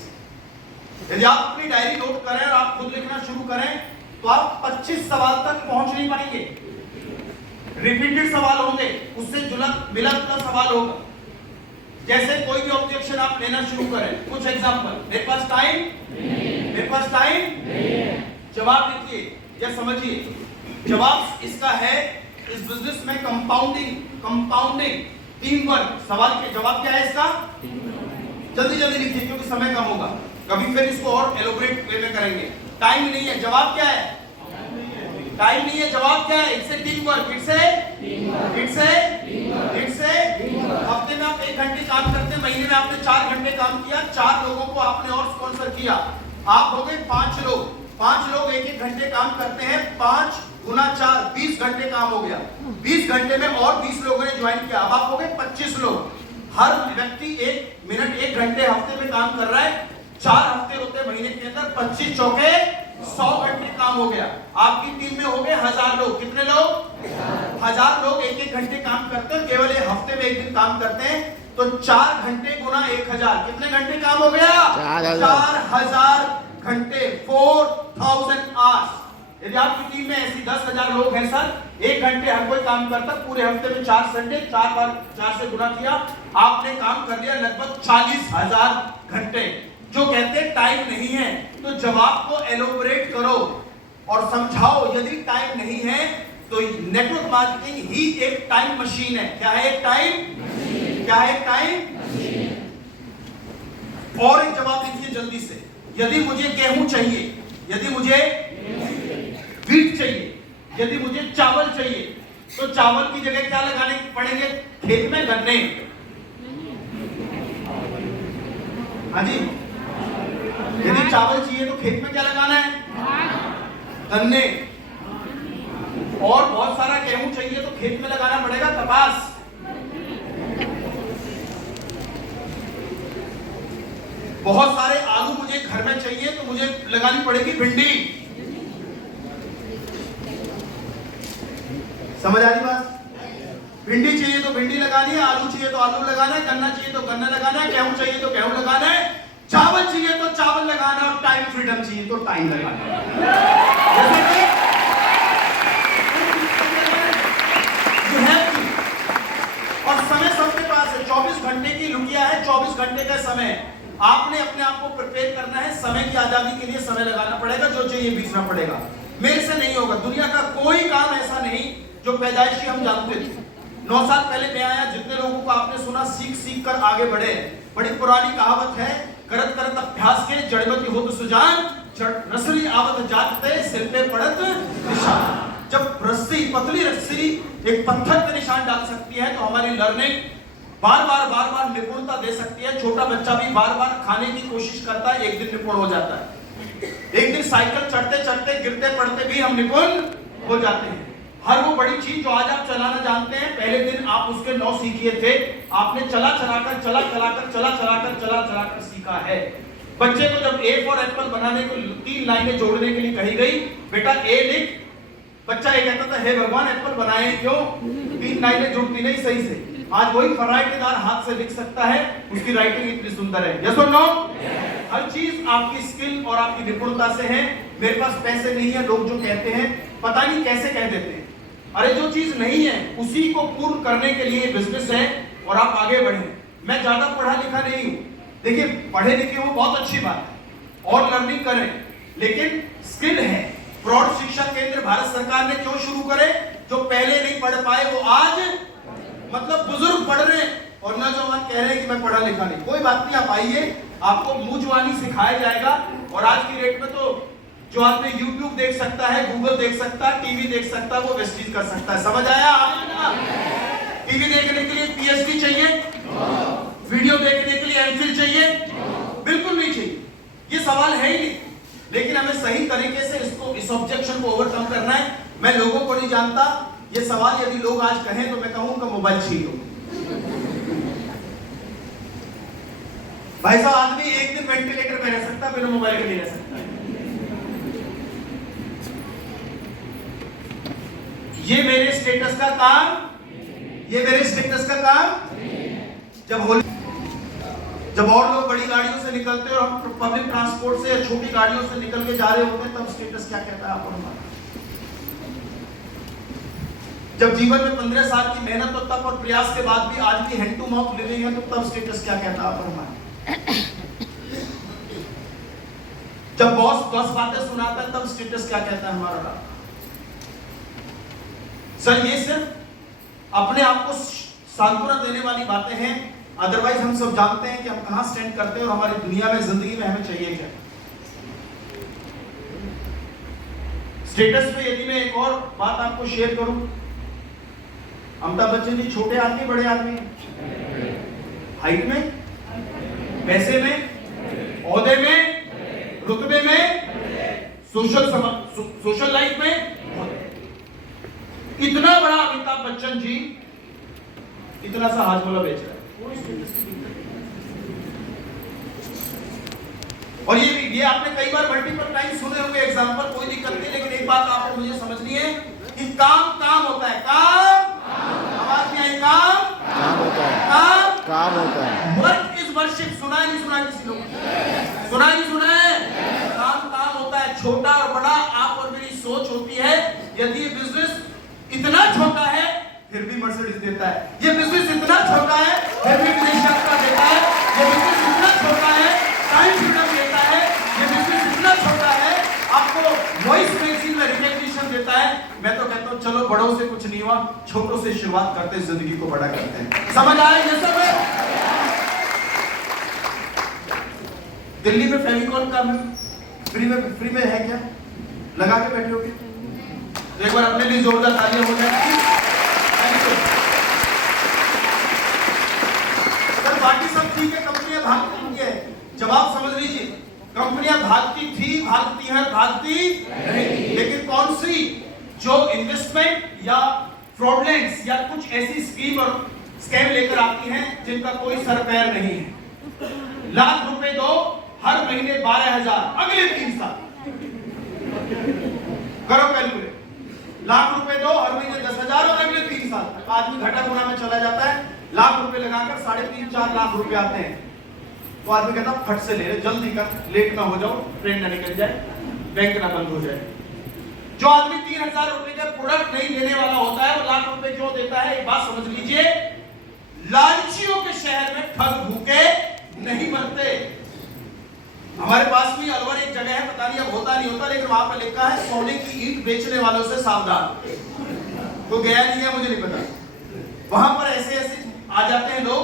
यदि आप अपनी डायरी नोट करें और आप खुद लिखना शुरू करें तो आप 25 सवाल तक पहुंच नहीं पाएंगे। रिपीटेड सवाल होंगे, उससे मिला जुला सवाल होगा। जैसे कोई भी ऑब्जेक्शन आप लेना शुरू करें, कुछ एग्जांपल। मेरे पास टाइम जवाब लिखिए या समझिए। जवाब इसका है, इस बिजनेस में कंपाउंडिंग टीम वर्क। सवाल के जवाब क्या है इसका? जल्दी लिखिए क्योंकि समय कम होगा, कभी फिर इसको और एलोबरेट वे में करेंगे। टाइम नहीं है, जवाब क्या है? टाइम नहीं है, जवाब क्या है? It's a team work. हफ्ते में आप 1 घंटे काम करते हैं, महीने में आपने 4 घंटे काम किया, 4 लोगों को आपने और स्पॉन्सर किया, आप हो गए 5 लोग। 5 लोग 1-1 घंटे काम करते हैं, 5 गुना 4 20 घंटे काम हो गया। 20 घंटे में और 20 लोगों ने ज्वाइन किया, अब आप हो गए 25 लोग। हर व्यक्ति 1 मिनट 1 घंटे हफ्ते में काम कर रहा है, 4 हफ्ते होते महीने के अंदर 25 चौके 100 घंटे काम हो गया। आपकी टीम में हो गए 1000 लोग। कितने लोग? 1000 लोग 1-1 घंटे काम करते हैं, केवल एक हफ्ते में 1 दिन काम करते हैं, तो 4 घंटे गुना 1000 कितने घंटे काम हो गया? 4000 घंटे, 4000 आवर्स। यदि आपकी टीम में ऐसी 10,000 लोग हैं सर, 1 घंटे हर कोई काम करता, पूरे हफ्ते में 4 संडे, 4 बार 4 से गुना किया, आपने काम कर लिया लगभग 40,000 घंटे। जो कहते हैं टाइम नहीं है, तो जवाब को एलोबरेट करो और समझाओ। यदि टाइम नहीं है तो नेटवर्क मार्केटिंग ही एक टाइम मशीन है। क्या है एक टाइम? क्या है टाइम? और एक जवाब दीजिए जल्दी से। यदि मुझे गेहूं चाहिए, यदि मुझे वीट चाहिए, यदि मुझे चावल चाहिए, तो चावल की जगह क्या लगाने पड़ेंगे? खेत में गन्ने। हाँ जी, यदि चावल चाहिए तो खेत में क्या लगाना है? गन्ने। और बहुत सारा गेहूं चाहिए तो खेत में लगाना पड़ेगा कपास। बहुत सारे आलू मुझे घर में चाहिए तो मुझे लगानी पड़ेगी भिंडी। समझ आ रही बात? भिंडी चाहिए तो भिंडी लगानी है, आलू चाहिए तो आलू लगाना है, गन्ना चाहिए तो गन्ना लगाना है, गेहूं चाहिए तो गेहूं लगाना है, चावल चाहिए तो चावल लगाना है, और टाइम फ्रीडम चाहिए तो टाइम लगाना है। और समय सबके पास है, 24 घंटे की लुटिया है, 24 घंटे का समय। आपने अपने आप को प्रिपेयर करना है, समय की आजादी के लिए समय लगाना पड़ेगा, जो चाहिए बीचना पड़ेगा। मेरे से नहीं होगा। दुनिया का कोई काम ऐसा नहीं जो पैदाइशी हम जानते थे। 9 साल पहले मैं आया, जितने लोगों को आपने सुना सीख सीख कर आगे बढ़े। बड़ी पुरानी कहावत है, करत करत अभ्यास के जड़मति होत सुजान, रसरी आवत जाते सिर पे पड़त निशान। जब रस्सी, पतली रस्सी एक पत्थर पे निशान डाल सकती है, तो हमारी लर्निंग बार बार निपुणता दे सकती है। छोटा बच्चा भी बार बार खाने की कोशिश करता है, एक दिन निपुण हो जाता है। एक दिन साइकिल चढ़ते चढ़ते गिरते पड़ते भी हम निपुण हो जाते हैं। हर वो बड़ी चीज जो आज आप चलाना जानते हैं, पहले दिन आप उसके 9 सीखिए थे, आपने चला चलाकर सीखा है। बच्चे को जब ए फॉर एप्पल बनाने को 3 लाइनें जोड़ने के लिए कही गई, बेटा ए लिख, बच्चा ये कहता था हे भगवान एप्पल बनाए क्यों? 3 लाइनें जुड़ती नहीं सही से। आज वही फराइटेदार हाथ से लिख सकता है, उसकी राइटिंग इतनी सुंदर है। यस और नो? हर चीज आपकी स्किल और आपकी निपुणता से है। मेरे पास पैसे नहीं है, लोग जो कहते हैं पता नहीं कैसे कह देते हैं। अरे जो चीज नहीं है उसी को पूर्ण करने के लिए बिजनेस है और आप आगे बढ़े। मैं ज्यादा पढ़ा लिखा नहीं हूं, देखिए पढ़े लिखे हो बहुत अच्छी बात है और लर्निंग करें, लेकिन स्किल है। प्रौढ़ शिक्षा केंद्र भारत सरकार ने क्यों शुरू करे? जो पहले नहीं पढ़ पाए वो आज, मतलब बुजुर्ग पढ़ रहे हैं और नौजवान कह रहे हैं कि मैं पढ़ा लिखा नहीं। कोई बात नहीं, आप आइए, आपको मुंहजुबानी सिखाया जाएगा। और आज की डेट में तो जो आदमी YouTube देख सकता है, गूगल देख सकता है, टीवी देख सकता है, वो वेस्टीज कर सकता है। समझ आया? टीवी देखने के लिए PhD चाहिए? वीडियो देखने के लिए MPhil चाहिए? बिल्कुल नहीं चाहिए, ये सवाल है ही नहीं। लेकिन हमें सही तरीके से इस ऑब्जेक्शन को ओवरकम करना है। मैं लोगों को नहीं जानता, ये सवाल यदि लोग आज कहें तो मैं कहूंगा मोबाइल छीन लो। भाई साहब, आदमी एक दिन वेंटिलेटर पे रह सकता, बिना मोबाइल के नहीं रह सकता। ये मेरे स्टेटस का काम, ये मेरे स्टेटस का काम। जब और लोग बड़ी गाड़ियों से निकलते हैं और हम पब्लिक ट्रांसपोर्ट से या छोटी गाड़ियों से निकल के जा रहे होते हैं, तब स्टेटस क्या कहता है आपको? जब जीवन में 15 साल की मेहनत और तप और प्रयास के बाद भी आज भी हैंड टू माउथ लिविंग है, तो तब स्टेटस क्या कहता है आपको? जब बॉस 10 बातें सुनाता है, तब स्टेटस क्या कहता है हमारा? सर, ये सिर्फ अपने आप को सांत्वना देने वाली बातें हैं। अदरवाइज हम सब जानते हैं कि हम कहां स्टैंड करते हैं और हमारी दुनिया में, जिंदगी में हमें चाहिए क्या। स्टेटस पे यदि मैं एक और बात आपको शेयर करूं, अमिताभ बच्चन जी छोटे आदमी बड़े आदमी हैं? हाइट में, पैसे में, ओहदे में, रुतबे में, सोशल लाइफ में। इतना बड़ा अमिताभ बच्चन जी इतना सा हाजमोला बेच रहा है। और ये आपने कई बार मल्टीपल टाइम सुने होंगे एग्जांपल, कोई दिक्कत नहीं, लेकिन एक बात आपको मुझे समझनी है कि काम काम होता है। काम, आवाज नहीं आई, काम होता है, काम होता है। वर्क इज वर्शिप, सुना है नहीं सुना किसी लोग? सुना नहीं सुना है? काम होता है। छोटा और बड़ा आप और मेरी सोच होती है। यदि बिजनेस इतना छोटा है फिर भी मर्सिडीज देता है, ये बिजनेस इतना छोटा है फिर भी विदेश यात्रा देता है, ये बिजनेस इतना छोटा है टाइम फ्रीडम देता है, ये बिजनेस इतना छोटा है आपको वॉइस मैगजीन में रिकॉग्निशन देता है। मैं तो कहता हूं चलो बड़ों से कुछ नहीं हुआ, छोटों से शुरुआत करते हैं, जिंदगी को बड़ा करते हैं। समझ आ रहा है ये सब? दिल्ली में फेविकॉल का फ्री में है क्या? लगा के बैठे होगे तो एक बार अपने लिए जोरदार तालियां हो जाएगी। सर बाकी सब ठीक है, कंपनियां भागती है, जवाब समझ लीजिए, कंपनियां भागती थी, भागती हैं, भागती नहीं, लेकिन कौन सी? जो इन्वेस्टमेंट या फ्रॉडलेंस या कुछ ऐसी स्कीम और स्कैम लेकर आती हैं जिनका कोई सर पैर नहीं है। लाख रुपए दो, हर महीने 12,000, अगले 3 साल करो कैलकुलेट। लाख रुपए दो, हर महीने 10,000 और अगले 3 साल आदमी घटा गुना में चला जाता है। लाख रुपए लगाकर 3.5-4 लाख रुपए आते हैं तो आदमी कहता फट से ले ले, जल्दी कर, लेट ना हो जाओ, ट्रेन ना निकल जाए, बैंक ना बंद हो जाए। जो आदमी 3,000 रुपए का प्रोडक्ट नहीं लेने वाला होता है वो लाख रुपए क्यों देता है? एक बात समझ लीजिए, लालचियों के शहर में ठग भूखे नहीं मरते। हमारे पास भी अलवर एक जगह है, पता नहीं अब होता नहीं होता, लेकिन वहां पर लिखा है सोने की ईंट बेचने वालों से सावधान। वो गया नहीं है मुझे नहीं पता। वहां पर ऐसे आ जाते हैं लोग,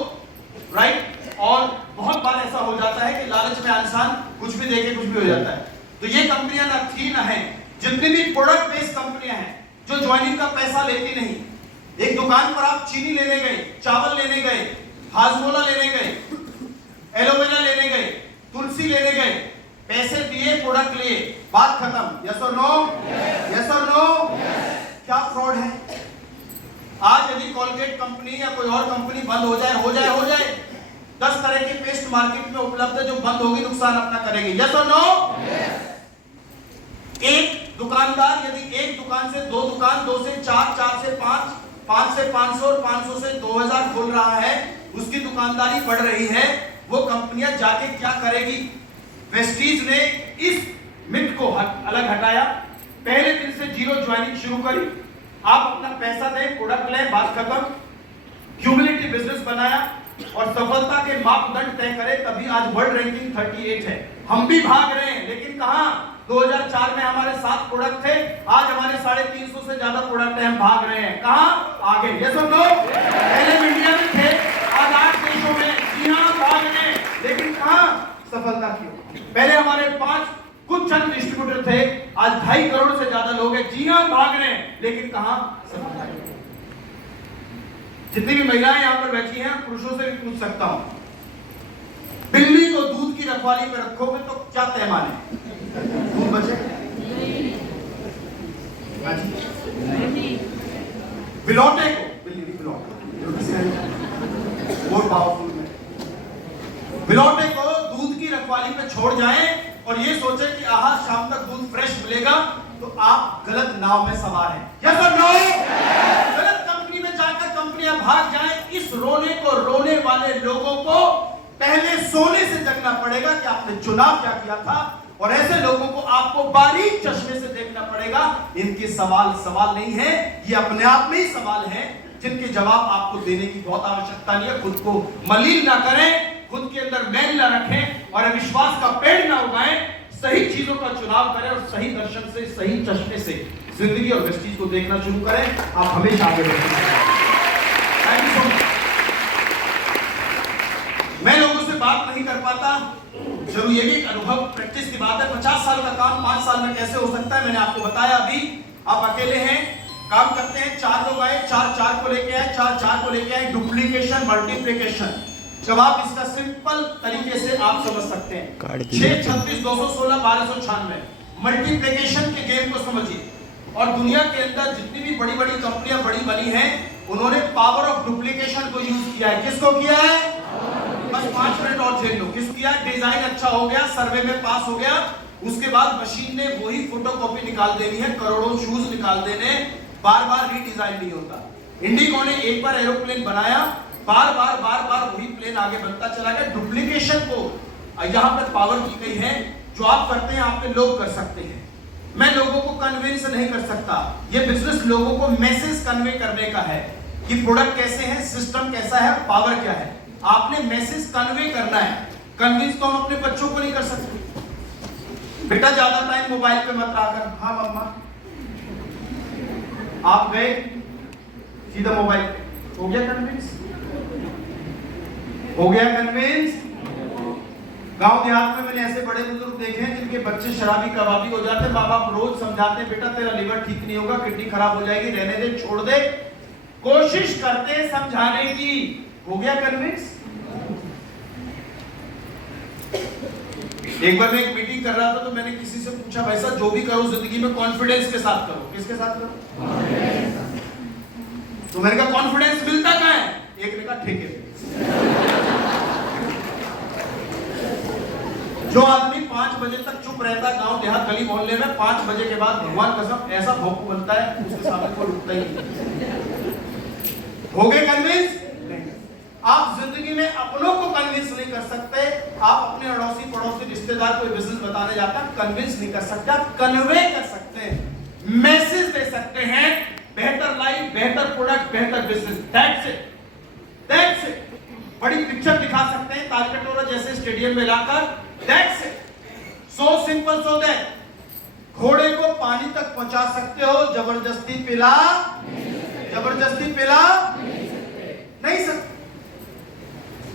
राइट, और बहुत बार ऐसा हो जाता है कि लालच में इंसान कुछ भी देके कुछ भी हो जाता है। तो ये कंपनियां ना थी ना है, जितनी भी प्रोडक्ट बेस्ड कंपनियां हैं जो ज्वाइनिंग का पैसा लेती नहीं। एक दुकान पर आप चीनी लेने गए, चावल लेने गए, हाजमोला लेने गए, एलोवेरा लेने गए, तुलसी लेने गए, पैसे दिए, प्रोडक्ट लिए, बात खत्म। यस और नो? यस और नो? क्या फ्रॉड है? आज यदि कोलगेट कंपनी या कोई और कंपनी बंद हो जाए 10 तरह की पेस्ट मार्केट में उपलब्ध है जो बंद होगी, नुकसान अपना करेगी। यस और नो? एक दुकानदार यदि एक दुकान से 2 दुकान, 2 से 4, 4 से 5, 5 से 500 और 500 से 2000 खोल रहा है, उसकी दुकानदारी बढ़ रही है, वो कंपनियां जाके क्या करेगी? वेस्टीज ने इस मिथ को अलग हटाया, पहले दिन से 0 ज्वाइनिंग शुरू करी, आप अपना पैसा दें, प्रोडक्ट लें, बात खत्म। क्यूमुलेटिव बिजनेस बनाया और सफलता के मापदंड तय करें, तभी आज वर्ल्ड रैंकिंग 38 है। हम भी भाग रहे हैं, लेकिन कहां? 2004 में हमारे 7 प्रोडक्ट थे, आज हमारे 350 से ज्यादा प्रोडक्ट है, हम भाग रहे हैं कहां? आगे। यस और नो? पहले इंडिया में थे, आज 8 देशों में, जी हां भाग रहे हैं, लेकिन कहां? सफलता की। पहले हमारे 5 कुछ चंद डिस्ट्रीब्यूटर थे, आज 2.5 करोड़ से ज्यादा लोग हैं, जी हां भाग रहे हैं, लेकिन कहां? सफलता की। जितनी भी महिलाएं यहां पर बैठी हैं, पुरुषों से भी पूछ सकता हूं, बिल्ली को दूध की रखवाली पे रखोगे तो क्या तय माने? दूध बचे? बिलौटे को, बिल्ली नहीं बिलौटे, वो पावरफुल में, बिलौटे को दूध की रखवाली पे छोड़ जाएं और ये सोचे कि आहा शाम तक दूध फ्रेश मिलेगा, तो आप गलत नाव में सवार हैं। यस और नो? गलत कंपनी में जाकर कंपनियां भाग जाएं, इस रोने को रोने वाले लोगों को पहले सोने से जगना पड़ेगा कि आपने चुनाव क्या किया था, और ऐसे लोगों को आपको बारीक चश्मे से देखना पड़ेगा। इनके सवाल नहीं है, ये अपने आप में ही सवाल है जिनके जवाब आपको देने की बहुत आवश्यकता नहीं है। खुद को मलिन ना करें, खुद के अंदर मैल ना रखें और अविश्वास का पेड़ ना उगाएं, सही चीजों का चुनाव करें और सही दर्शन से, सही चश्मे से जिंदगी और वेस्टीज को देखना शुरू करें, आप हमेशा आगे बढ़ेंगे। Thank you so much. मैं लोगों से बात नहीं कर पाता, जरूर ये भी एक अनुभव, प्रैक्टिस की बात है। 50 साल का काम 5 साल में कैसे हो सकता है, मैंने आपको बताया। अभी आप अकेले हैं, काम करते हैं, 4 लोग आए, 4 को लेके आए, 4 को लेके आए, डुप्लीकेशन, मल्टीप्लिकेशन। जवाब इसका सिंपल तरीके से आप समझ सकते हैं, 6, 36, 216, 1296। मल्टीप्लिकेशन के गेम को समझिए। और दुनिया के अंदर जितनी भी बड़ी बड़ी कंपनियां बड़ी बनी हैं, उन्होंने पावर ऑफ डुप्लीकेशन को यूज किया है। किसको किया है? बस 5 मिनट और झेल लो। किस किया? डिजाइन अच्छा हो गया, सर्वे में पास हो गया, उसके बाद मशीन ने वही फोटोकॉपी निकाल देनी है, करोड़ों शूज निकाल देने, बार बार रीडिजाइन नहीं होता। इंडिगो ने एक बार एरोप्लेन बनाया, बार बार वही प्लेन आगे बढ़ता चला गया। डुप्लीकेशन को यहाँ पर पावर की गई है। जो आप करते हैं आपके लोग कर सकते हैं, मैं लोगों को कन्विंस नहीं कर सकता। ये बिजनेस लोगों को मैसेज कन्वे करने का है कि प्रोडक्ट कैसे है, सिस्टम कैसा है, पावर क्या है। आपने मैसेज कन्वे करना है। कन्विंस तो हम अपने बच्चों को नहीं कर सकते। बेटा ज्यादा टाइम मोबाइल पे मत रखकर, हाँ मम्मा, आप गए सीधा मोबाइल पे, हो गया कन्विंस? हो गया कन्विंस? गांव देहात में मैंने ऐसे बड़े बुजुर्ग देखे हैं जिनके बच्चे शराबी कबाबी हो जाते हैं, माँ बाप रोज समझाते हैं बेटा तेरा लिवर ठीक नहीं होगा, किडनी खराब हो जाएगी, रहने दे, छोड़ दे, कोशिश करते समझाने की। हो गया कन्विंस? एक बार मैं एक मीटिंग कर रहा था तो मैंने किसी से पूछा, भाई साहब जो भी करो जिंदगी में कॉन्फिडेंस के साथ करो। किसके साथ करो? तो मैंने कहा कॉन्फिडेंस मिलता कहाँ है? एक ने कहा ठेके पे। जो आदमी 5 बजे तक चुप रहता है गांव देहात गली मोहल्ले में, 5 बजे के बाद भगवान कसम ऐसा भौंकू बनता है उसके सामने कोई रुकता ही नहीं। हो गए कन्विंस? आप जिंदगी में अपनों को कन्विंस नहीं कर सकते। आप अपने अड़ोसी पड़ोसी रिश्तेदार कोई बिजनेस बताने जाता है, कन्विंस नहीं कर सकते, आप कन्वे कर सकते हैं, मैसेज दे सकते हैं, बेहतर लाइफ, बेहतर प्रोडक्ट, बेहतर बिजनेस। That's it. बड़ी पिक्चर दिखा सकते हैं तालकटोरा जैसे स्टेडियम में लाकर, that's it. So simple so that. घोड़े को पानी तक पहुंचा सकते हो, जबरदस्ती पिला नहीं सकते।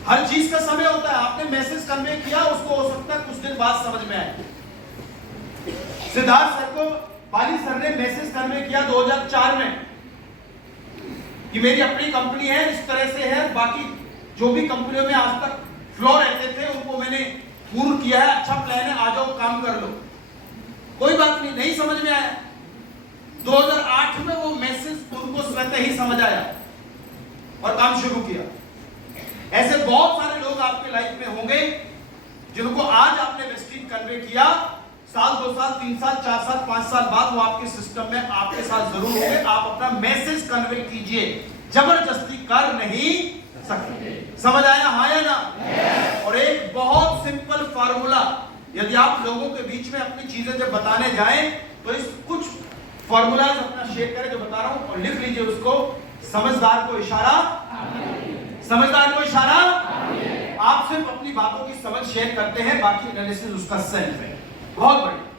हर चीज का समय होता है। आपने मैसेज कन्वे किया, उसको हो सकता है कुछ दिन बाद समझ में आए। सिद्धार्थ सर को बाली सर ने मैसेज कन्वे किया 2004 में कि मेरी अपनी कंपनी है, इस तरह से है, बाकी जो भी कंपनियों में आज तक फ्लो रहते थे उनको मैंने पूर्ण किया है, अच्छा प्लान है, आ जाओ काम कर लो। कोई बात नहीं, नहीं समझ में आया। 2008 में वो मैसेज उनको स्वतः ही समझ आया और काम शुरू किया। ऐसे बहुत सारे लोग आपके लाइफ में होंगे जिनको आज आपने मैसेज कन्वे किया, साल 2 साल 3 साल 4 साल 5 साल बाद वो आपके सिस्टम में आपके साथ जरूर होंगे। आप अपना मैसेज कन्वे कीजिए, जबरदस्ती कर नहीं सकते। समझ आया? हाँ या ना? और एक बहुत सिंपल फार्मूला, यदि आप लोगों के बीच में अपनी चीजें जब बताने जाएं तो इस कुछ फार्मूलाज अपना शेयर करें जो बता रहा हूं और लिख लीजिए उसको। समझदार को इशारा, समझदार को इशारा। आप सिर्फ अपनी बातों की समझ शेयर करते हैं, बाकी एनालिसिस उसका सेल्फ है। बहुत बढ़िया।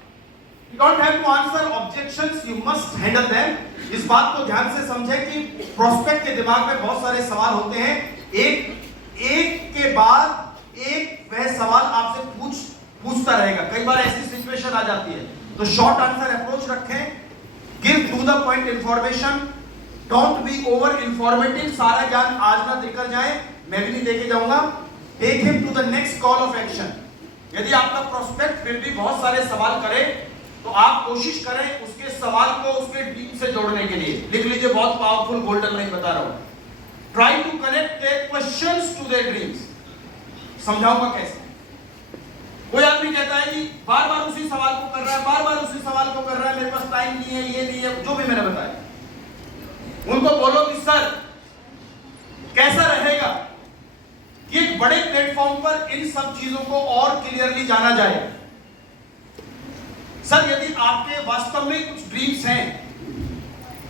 You don't have to answer objections, you must handle them। इस बात को ध्यान से समझें कि प्रोस्पेक्ट के दिमाग में बहुत सारे सवाल होते हैं, एक के बाद एक वह सवाल आपसे पूछता रहेगा। कई बार ऐसी सिचुएशन आ जाती है, तो शॉर्ट आंसर अप्रोच रखें, give to the point information, don't be over informative. सारा ज्ञान आज ना देकर जाए, मैं भी नहीं देके जाऊंगा। Take him to the next call of action. यदि आपका प्रोस्पेक्ट फिर भी बहुत सारे सवाल करे तो आप कोशिश करें उसके सवाल को उसके ड्रीम से जोड़ने के लिए। लिख लीजिए, बहुत पावरफुल गोल्डन लाइन बता रहा हूं। Try to connect their questions to their dreams. समझाऊंगा कैसे। कोई आदमी कहता है कि बार बार उसी सवाल को कर रहा है, बार बार उसी सवाल को कर रहा है, मेरे पास टाइम नहीं है, ये नहीं है, जो भी मैंने बताया। उनको बोलो कि सर कैसा रहेगा कि एक बड़े प्लेटफॉर्म पर इन सब चीजों को और क्लियरली जाना जाए। सर यदि आपके वास्तव में कुछ ड्रीम्स हैं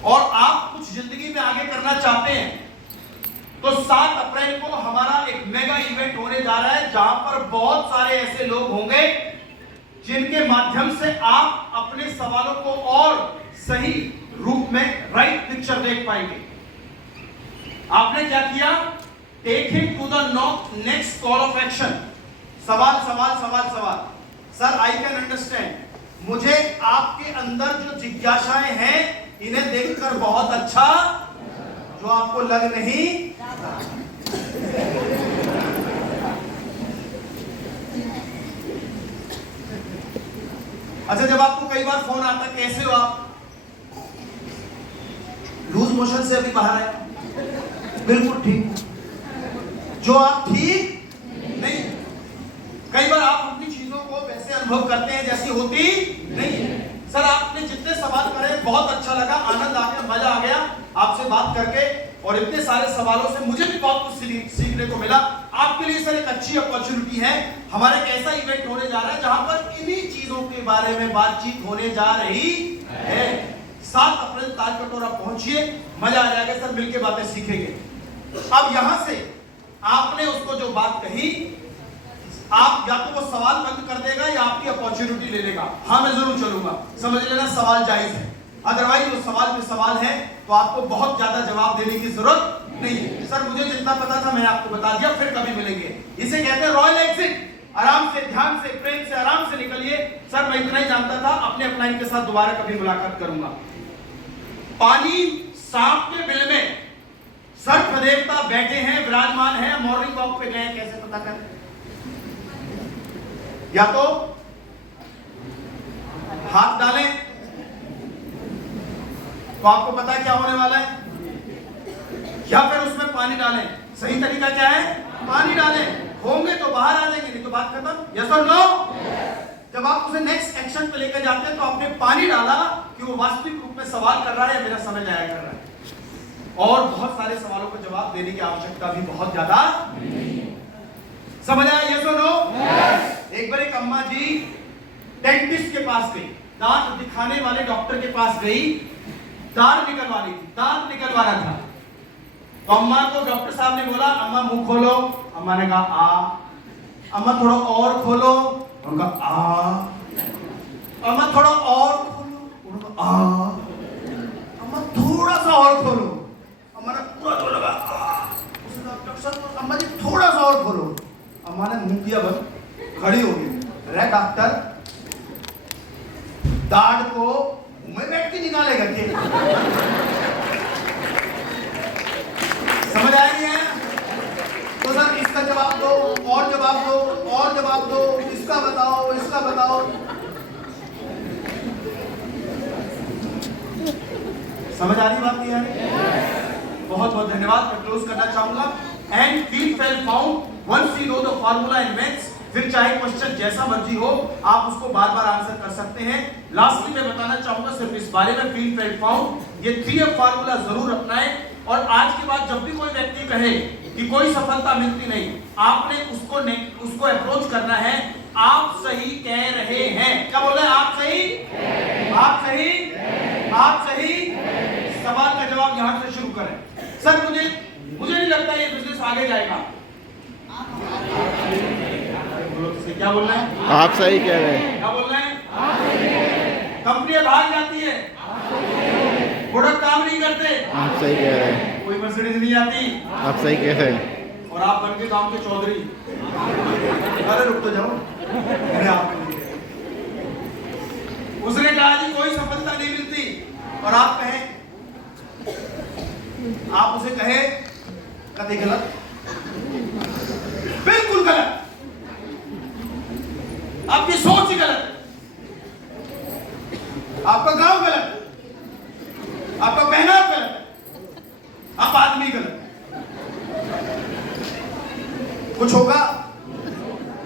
और आप कुछ जिंदगी में आगे करना चाहते हैं तो 7 अप्रैल को हमारा एक मेगा इवेंट होने जा रहा है, जहां पर बहुत सारे ऐसे लोग होंगे जिनके माध्यम से आप अपने सवालों को और सही रूप में राइट पिक्चर देख पाएंगे। आपने क्या किया? Take him to the next call of action. सवाल सवाल सवाल सवाल। सर आई कैन अंडरस्टैंड, मुझे आपके अंदर जो जिज्ञासाएं हैं इन्हें देखकर बहुत अच्छा, जो आपको लग नहीं। अच्छा, जब आपको कई बार फोन आता है कैसे हो आप, लूज मोशन से अभी बाहर आए, बिल्कुल ठीक, जो आप ठीक बार आप अपनी चीजों को वैसे अनुभव करते हैं जैसी होती नहीं है। सर आपने जितने सवाल करे बहुत अच्छा लगा, आनंद आ गया, मजा आ गया आपसे बात करके, और इतने सारे सवालों से मुझे भी बहुत कुछ सीखने को मिला। आपके लिए सर एक अच्छी अपॉर्चुनिटी है, हमारा एक ऐसा इवेंट होने जा रहा है जहां पर इन्हीं चीजों के बारे में बातचीत होने जा रही है। 7 अप्रैल तालकटोरा पहुंचिए, मजा आ जाएगा सर, मिलके बातें सीखेंगे। अब यहां से आपने उसको जो बात कही, आप या तो वो सवाल बंद कर देगा या आपकी अपॉर्चुनिटी ले लेगा। हाँ मैं जरूर चलूंगा, समझ लेना सवाल जायज है, अदरवाइज वो सवाल पे सवाल है तो आपको बहुत ज्यादा जवाब देने की जरूरत नहीं है। सर मुझे जितना पता था मैंने आपको बता दिया, फिर कभी मिलेंगे। इसे कहते हैं रॉयल एग्जिट। आराम से, ध्यान से, प्रेम से, आराम से निकलिए। सर मैं इतना ही जानता था, अपने अपलाइन के साथ दोबारा कभी मुलाकात करूंगा। पानी सांप के बिल में सर्प देवता बैठे हैं, विराजमान हैं, मॉर्निंग वॉक पे गए, कैसे पता करें? या तो हाथ डालें तो आपको पता है क्या होने वाला है, या फिर उसमें पानी डालें। सही तरीका क्या है? पानी डालें, होंगे तो बाहर आ जाएंगे, नहीं तो बात खत्म। यस और नो? जब आप उसे नेक्स्ट एक्शन पे लेकर जाते हैं तो आपने पानी डाला कि वो वास्तविक रूप में सवाल कर रहा है या मेरा समय जाया कर रहा है, और बहुत सारे सवालों का जवाब देने की आवश्यकता भी बहुत ज्यादा समझ आया? यस और नो? एक बार एक अम्मा जी डेंटिस्ट के पास गई, दांत दिखाने वाले डॉक्टर के पास गई, दांत निकलवानी थी, दांत निकलवाना था। तो अम्मा को डॉक्टर साहब ने बोला अम्मा मुंह खोलो, अम्मा ने कहा आ। अम्मा थोड़ा और खोलो, उन्होंने कहा आ। अम्मा थोड़ा और खोलो, उन्होंने कहा आ। अम्मा थोड़ा सा और खोलो, अम्मा ने पूरा तो लगा आ। उसने कहा डॉक्टर साहब अम्मा जी थोड़ा सा और खोलो, अम्मा ने मुंह किया बंद, खड़ी हो गई। अरे डॉक्टर दाढ़ को मुंह में बैठ के निकालेगा क्या? समझ आ रही है? तो सर इसका जवाब दो, और जवाब दो, और जवाब दो, इसका बताओ, इसका बताओ। समझ आ रही बात नहीं आ रही? बहुत बहुत धन्यवाद। मैं क्लोज करना चाहूंगा। And feel fail found once you know the formula in maths, फिर चाहे क्वेश्चन जैसा मर्जी हो आप उसको बार बार आंसर कर सकते हैं। लास्टली मैं बताना चाहूंगा सिर्फ इस बारे में, फील फेल फाउंड, ये 3F फार्मूला जरूर अपनाएं। और आज के बाद जब भी कोई व्यक्ति कहे कि कोई सफलता मिलती नहीं, आपने उसको अप्रोच करना है, आप सही कह रहे हैं। क्या बोल रहे हैं? आप सही, आप सही, आप सही। सवाल का जवाब यहां से शुरू करें। सर मुझे नहीं लगता ये बिजनेस आगे जाएगा। क्या बोल रहे हैं? आप सही कह रहे हैं। क्या बोल रहे हैं? कंपनियां भाग जाती है, प्रोडक्ट काम नहीं करते। आप सही कह रहे हैं। कोई मर्सिडीज नहीं आती। आप सही कह रहे हैं। और आप बन के गांव के चौधरी। अरे रुक तो जाओ, अरे आप उसने कहा जी कोई सफलता नहीं मिलती, और आप कहें, आप उसे कहे कभी गलत, बिल्कुल गलत, आपकी सोच ही गलत, आपका गांव गलत, आपका पहनाव गलत, आप आदमी गलत, कुछ होगा?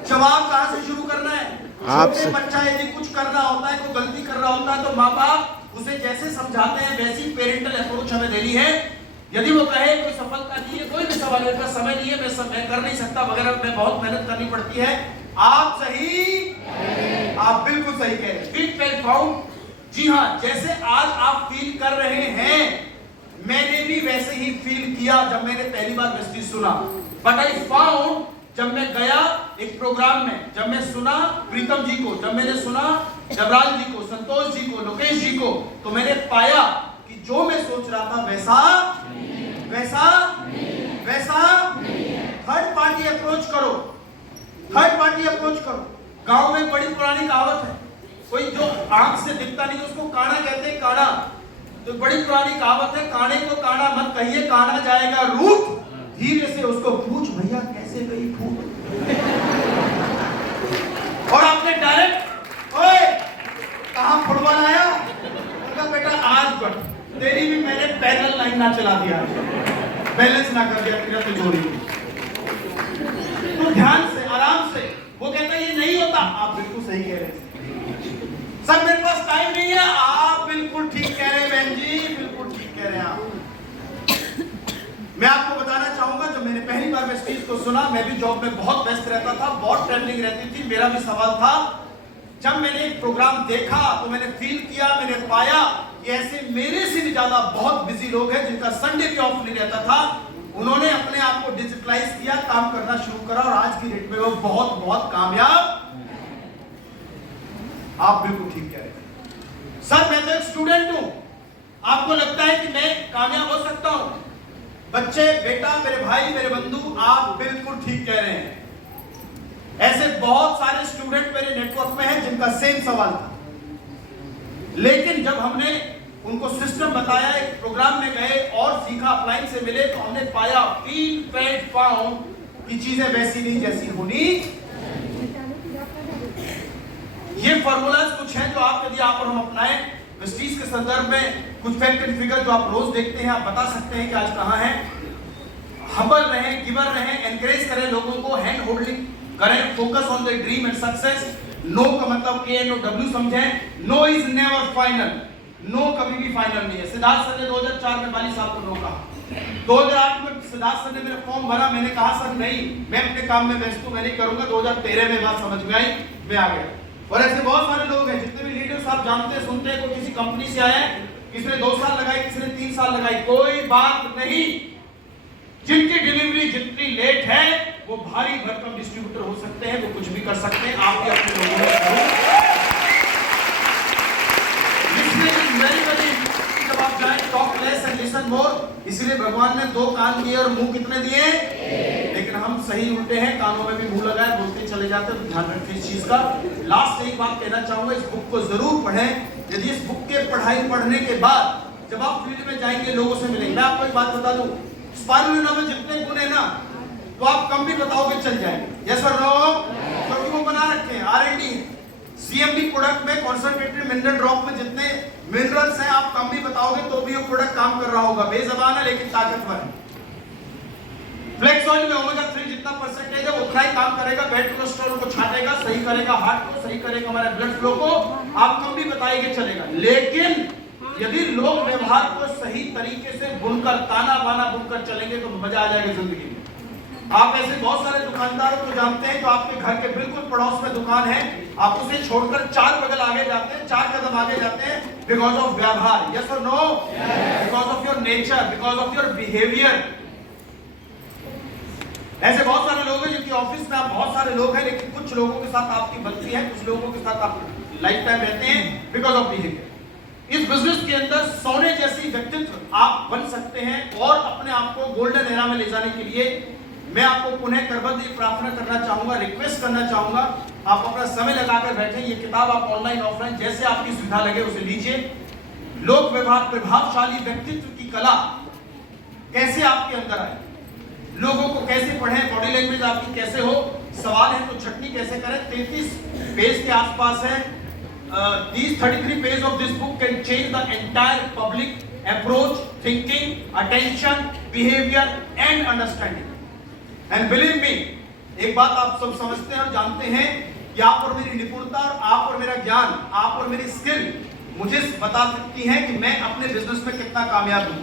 जवाब कहां से शुरू करना है? छोटे बच्चा यदि कुछ करना होता है, कोई गलती कर रहा होता है, तो माँ बाप उसे जैसे समझाते हैं वैसी पेरेंटल अप्रोच हमें देनी है। यदि वो कहे कोई सफलता नहीं है, कोई भी सवाल, मेरे पास समय नहीं है, मैं कर नहीं सकता वगैरह, मैं बहुत मेहनत करनी पड़ती है, आप सही, आप बिल्कुल सही कह रहे हैं। फील फेल फाउंड, जी हाँ, जैसे आज आप फील कर रहे हैं, मैंने भी वैसे ही फील किया जब मैंने पहली बार मैसेज सुना। बट आई फाउंड, जब मैं गया एक प्रोग्राम में, जब मैं सुना प्रीतम जी को, जब मैंने सुना जबराल जी को, संतोष जी को, लोकेश जी को, तो मैंने पाया कि जो मैं सोच रहा था वैसा वैसा वैसा। थर्ड पार्टी अप्रोच करो, थर्ड पार्टी अप्रोच करो। गांव में बड़ी पुरानी कहावत है, कोई जो आंख से दिखता नहीं उसको काना कहते हैं, काना। तो बड़ी पुरानी कहावत है, काने को काना मत कहिए, काना जाएगा रूठ, धीरे से उसको पूछ भैया कैसे गई फूट। और आपने डायरेक्ट, ओए कहां फुटबॉल आया? उनका बेटा आज बट तेरी भी मैंने पैदल लाइन ना चला दिया, बैलेंस ना कर दिया तेरा तिजोरी। तो ध्यान से, आराम से, वो कहता है ये नहीं होता। आप बिल्कुल सही कह रहे हैं सर, मेरे पास टाइम नहीं है। आप बिल्कुल ठीक कह रहे हैं बहन जी, बिल्कुल ठीक कह रहे हैं आप। मैं आपको बताना चाहूंगा, जब मैंने पहली बार इस चीज को सुना, मैं भी जॉब में बहुत व्यस्त रहता था, बहुत ट्रैवलिंग रहती थी, मेरा भी सवाल था। जब मैंने एक प्रोग्राम देखा तो मैंने फील किया, मैंने पाया कि ऐसे मेरे से भी ज्यादा बहुत बिजी लोग हैं जिनका संडे भी ऑफ नहीं रहता था। उन्होंने अपने आप को डिजिटलाइज किया, काम करना शुरू करा और आज की डेट में वो बहुत बहुत कामयाब। आप बिल्कुल ठीक कह रहे हैं सर, मैं तो एक स्टूडेंट हूं। आपको लगता है कि मैं कामयाब हो सकता हूं? बच्चे, बेटा, मेरे भाई, मेरे बंधु, आप बिल्कुल ठीक कह रहे हैं। ऐसे बहुत सारे स्टूडेंट मेरे नेटवर्क में हैं जिनका सेम सवाल था, लेकिन जब हमने उनको सिस्टम बताया, एक प्रोग्राम में गए और सीखा, अपलाइन से मिले, तो हमने पाया, फील फेल्ट फाउंड कि चीजें वैसी नहीं जैसी होनी। ये फॉर्मूलाज कुछ हैं जो आप, यदि आप और हम अपनाएं, वेस्टीज के संदर्भ में कुछ फैक्ट एंड फिगर जो आप रोज देखते हैं, आप बता सकते हैं कि आज कहां है। हम्बल रहें, गिवर रहें, एनकरेज करें लोगों को, हैंड होल्डिंग करें, focus on the dream and success. No का मतलब KNOW समझें। No is never final, no कभी भी फाइनल नहीं है। सिद्धार्थ सर ने 2004 में बाली साहब को नो कहा। 2008 में सिद्धार्थ सर ने मेरा फॉर्म भरा, मैंने कहा सर नहीं, मैं अपने काम में व्यस्त हूं, मैं नहीं करूंगा। 2013 में बात समझ में आई, मैं आ गया। और ऐसे बहुत सारे लोग हैं, जितने भी लीडर्स आप जानते हैं, सुनते हैं, कोई किसी कंपनी से आया है, किसी ने 2 साल लगाई, किसी ने 3 साल लगाई, कोई बात नहीं। जिनकी डिलीवरी जितनी लेट है वो भारी भरकम डिस्ट्रीब्यूटर हो सकते हैं, वो कुछ भी कर सकते हैं। आप भी अपने लोगों में जब आप जाए, talk less and listen more. इसलिए भगवान ने 2 कान दिए और मुंह कितने दिए? लेकिन हम सही उल्टे हैं, कानों में भी मुंह लगाए, बोलते चले जाते हैं। तो ध्यान रखें इस चीज का। लास्ट एक बात कहना चाहूंगा, इस बुक को जरूर पढ़ें। यदि इस बुक के पढ़ने के बाद जब आप फील्ड में जाएंगे, लोगों से मिलेंगे, मैं आपको एक बात बता दूं, स्पाइरुलिना में जितने गुण है ना, तो आप कम भी बताओगे चल जाएंगे। यस और नो? क्योंकि वो बना रखे हैं, R&D CMD प्रोडक्ट में, कॉन्संट्रेटेड मिनरल ड्रॉप में जितने मिनरल्स हैं, आप कम भी बताओगे तो भी वो प्रोडक्ट काम कर रहा होगा। बेज़बान है लेकिन ताकतवर है। फ्लेक्स ऑयल में ओमेगा 3 जितना परसेंटेज है उतना ही काम करेगा, बैड कोलेस्ट्रॉल को छाटेगा, सही करेगा हार्ट को, सही करेगा हमारे ब्लड फ्लो को। आप कम भी बताएंगे चलेगा, लेकिन यदि लोग व्यवहार को सही तरीके से बुनकर, ताना बाना बुनकर चलेंगे तो मजा आ जाएगा जिंदगी में। आप ऐसे बहुत सारे दुकानदारों को जानते हैं, तो आपके घर के बिल्कुल पड़ोस में दुकान है, आप उसे छोड़कर 4 बगल आगे जाते हैं, 4 कदम आगे जाते हैं, बिकॉज ऑफ व्यवहार। यस और no? Because of your nature, because of your behaviour. ऐसे बहुत सारे लोग हैं जिनकी ऑफिस में आप बहुत सारे लोग हैं, लेकिन कुछ लोगों के साथ आपकी बनती है, कुछ लोगों के साथ आप लाइफ टाइम रहते हैं, बिकॉज ऑफ बिहेवियर। इस बिजनेस के अंदर सोने जैसी व्यक्तित्व आप बन सकते हैं, और अपने आप को गोल्डन एरा में ले जाने के लिए मैं आपको पुनः करबद्ध प्रार्थना करना चाहूंगा, रिक्वेस्ट करना चाहूंगा, आप अपना समय लगाकर बैठें। ये किताब आप ऑनलाइन ऑफलाइन जैसे आपकी सुविधा लगे उसे लीजिए। लोक व्यवहार, प्रभावशाली व्यक्तित्व की कला कैसे आपके अंदर आए, लोगों को कैसे पढ़ें, बॉडी लैंग्वेज आपकी कैसे हो, सवाल है तो छटनी कैसे करें। 33 पेज के आसपास है। These 33 pages of this book can change the entire public approach, thinking, attention, behavior and understanding. And believe me, एक बात आप सब समझते हैं और जानते हैं कि आप और मेरी निपुणता और आप और मेरा ज्ञान, आप और मेरी स्किल मुझे बता सकती है कि मैं अपने बिजनेस में कितना कामयाब हूँ।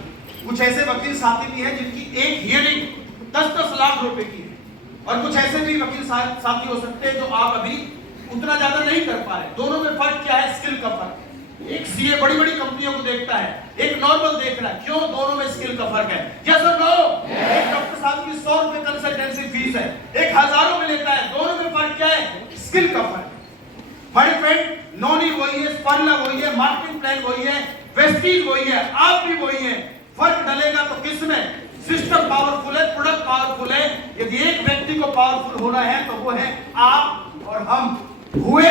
कुछ ऐसे वकील साथी भी हैं जिनकी एक हियरिंग 10-10 लाख रुपए की है, और कुछ ऐसे भी वकील साथी हो सकते हैं जो आप अभी उतना ज्यादा नहीं कर पा रहे। दोनों में फर्क क्या है? स्किल का फर्क। एक सीए बड़ी बड़ी कंपनियों को देखता है, एक नॉर्मल देख रहा है। क्यों? दोनों में स्किल का फर्क है। यस और नो? एक डॉक्टर साहब की 100 रुपए कंसल्टेंसी फीस है, एक हजारों में लेता है। दोनों में फर्क क्या है? स्किल का फर्क। माय फ्रेंड, नोनी वही है, स्पाइरुलिना वही है, मार्केटिंग प्लान वही है, वेस्टीज वही है, आप भी वही है। फर्क डलेगा तो किस में? सिस्टम पावरफुल है, प्रोडक्ट पावरफुल है। यदि एक व्यक्ति को पावरफुल होना है तो वो है आप और हम। हुए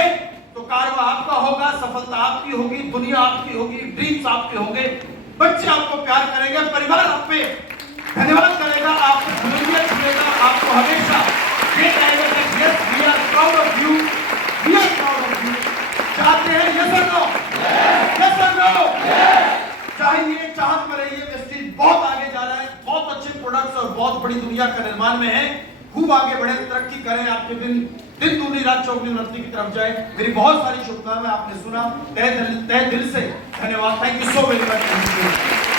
तो कारवा आपका होगा, सफलता आपकी होगी, दुनिया आपकी होगी, ड्रीम्स आपके होंगे, बच्चे आपको प्यार करेंगे, परिवार आप पे धन्यवाद करेगा, आपको धन्यवाद मिलेगा, आपको हमेशा ये कहेगा कि yes we are proud of you, we are proud of you. चाहते हैं? यस और नो? यस और नो? चाहिए, चाहत में रहिए। वेस्टीज बहुत आगे जा रहा है, बहुत अच्छे प्रोडक्ट्स और बहुत बड़ी दुनिया का निर्माण में है। खूब आगे बढ़े, तरक्की करें, आपके दिन दिन दूनी रात चौगनी उन्नति की तरफ जाए। मेरी बहुत सारी शुभकामनाएं, आपने सुना, तहे दिल से धन्यवाद। Thank you so very much.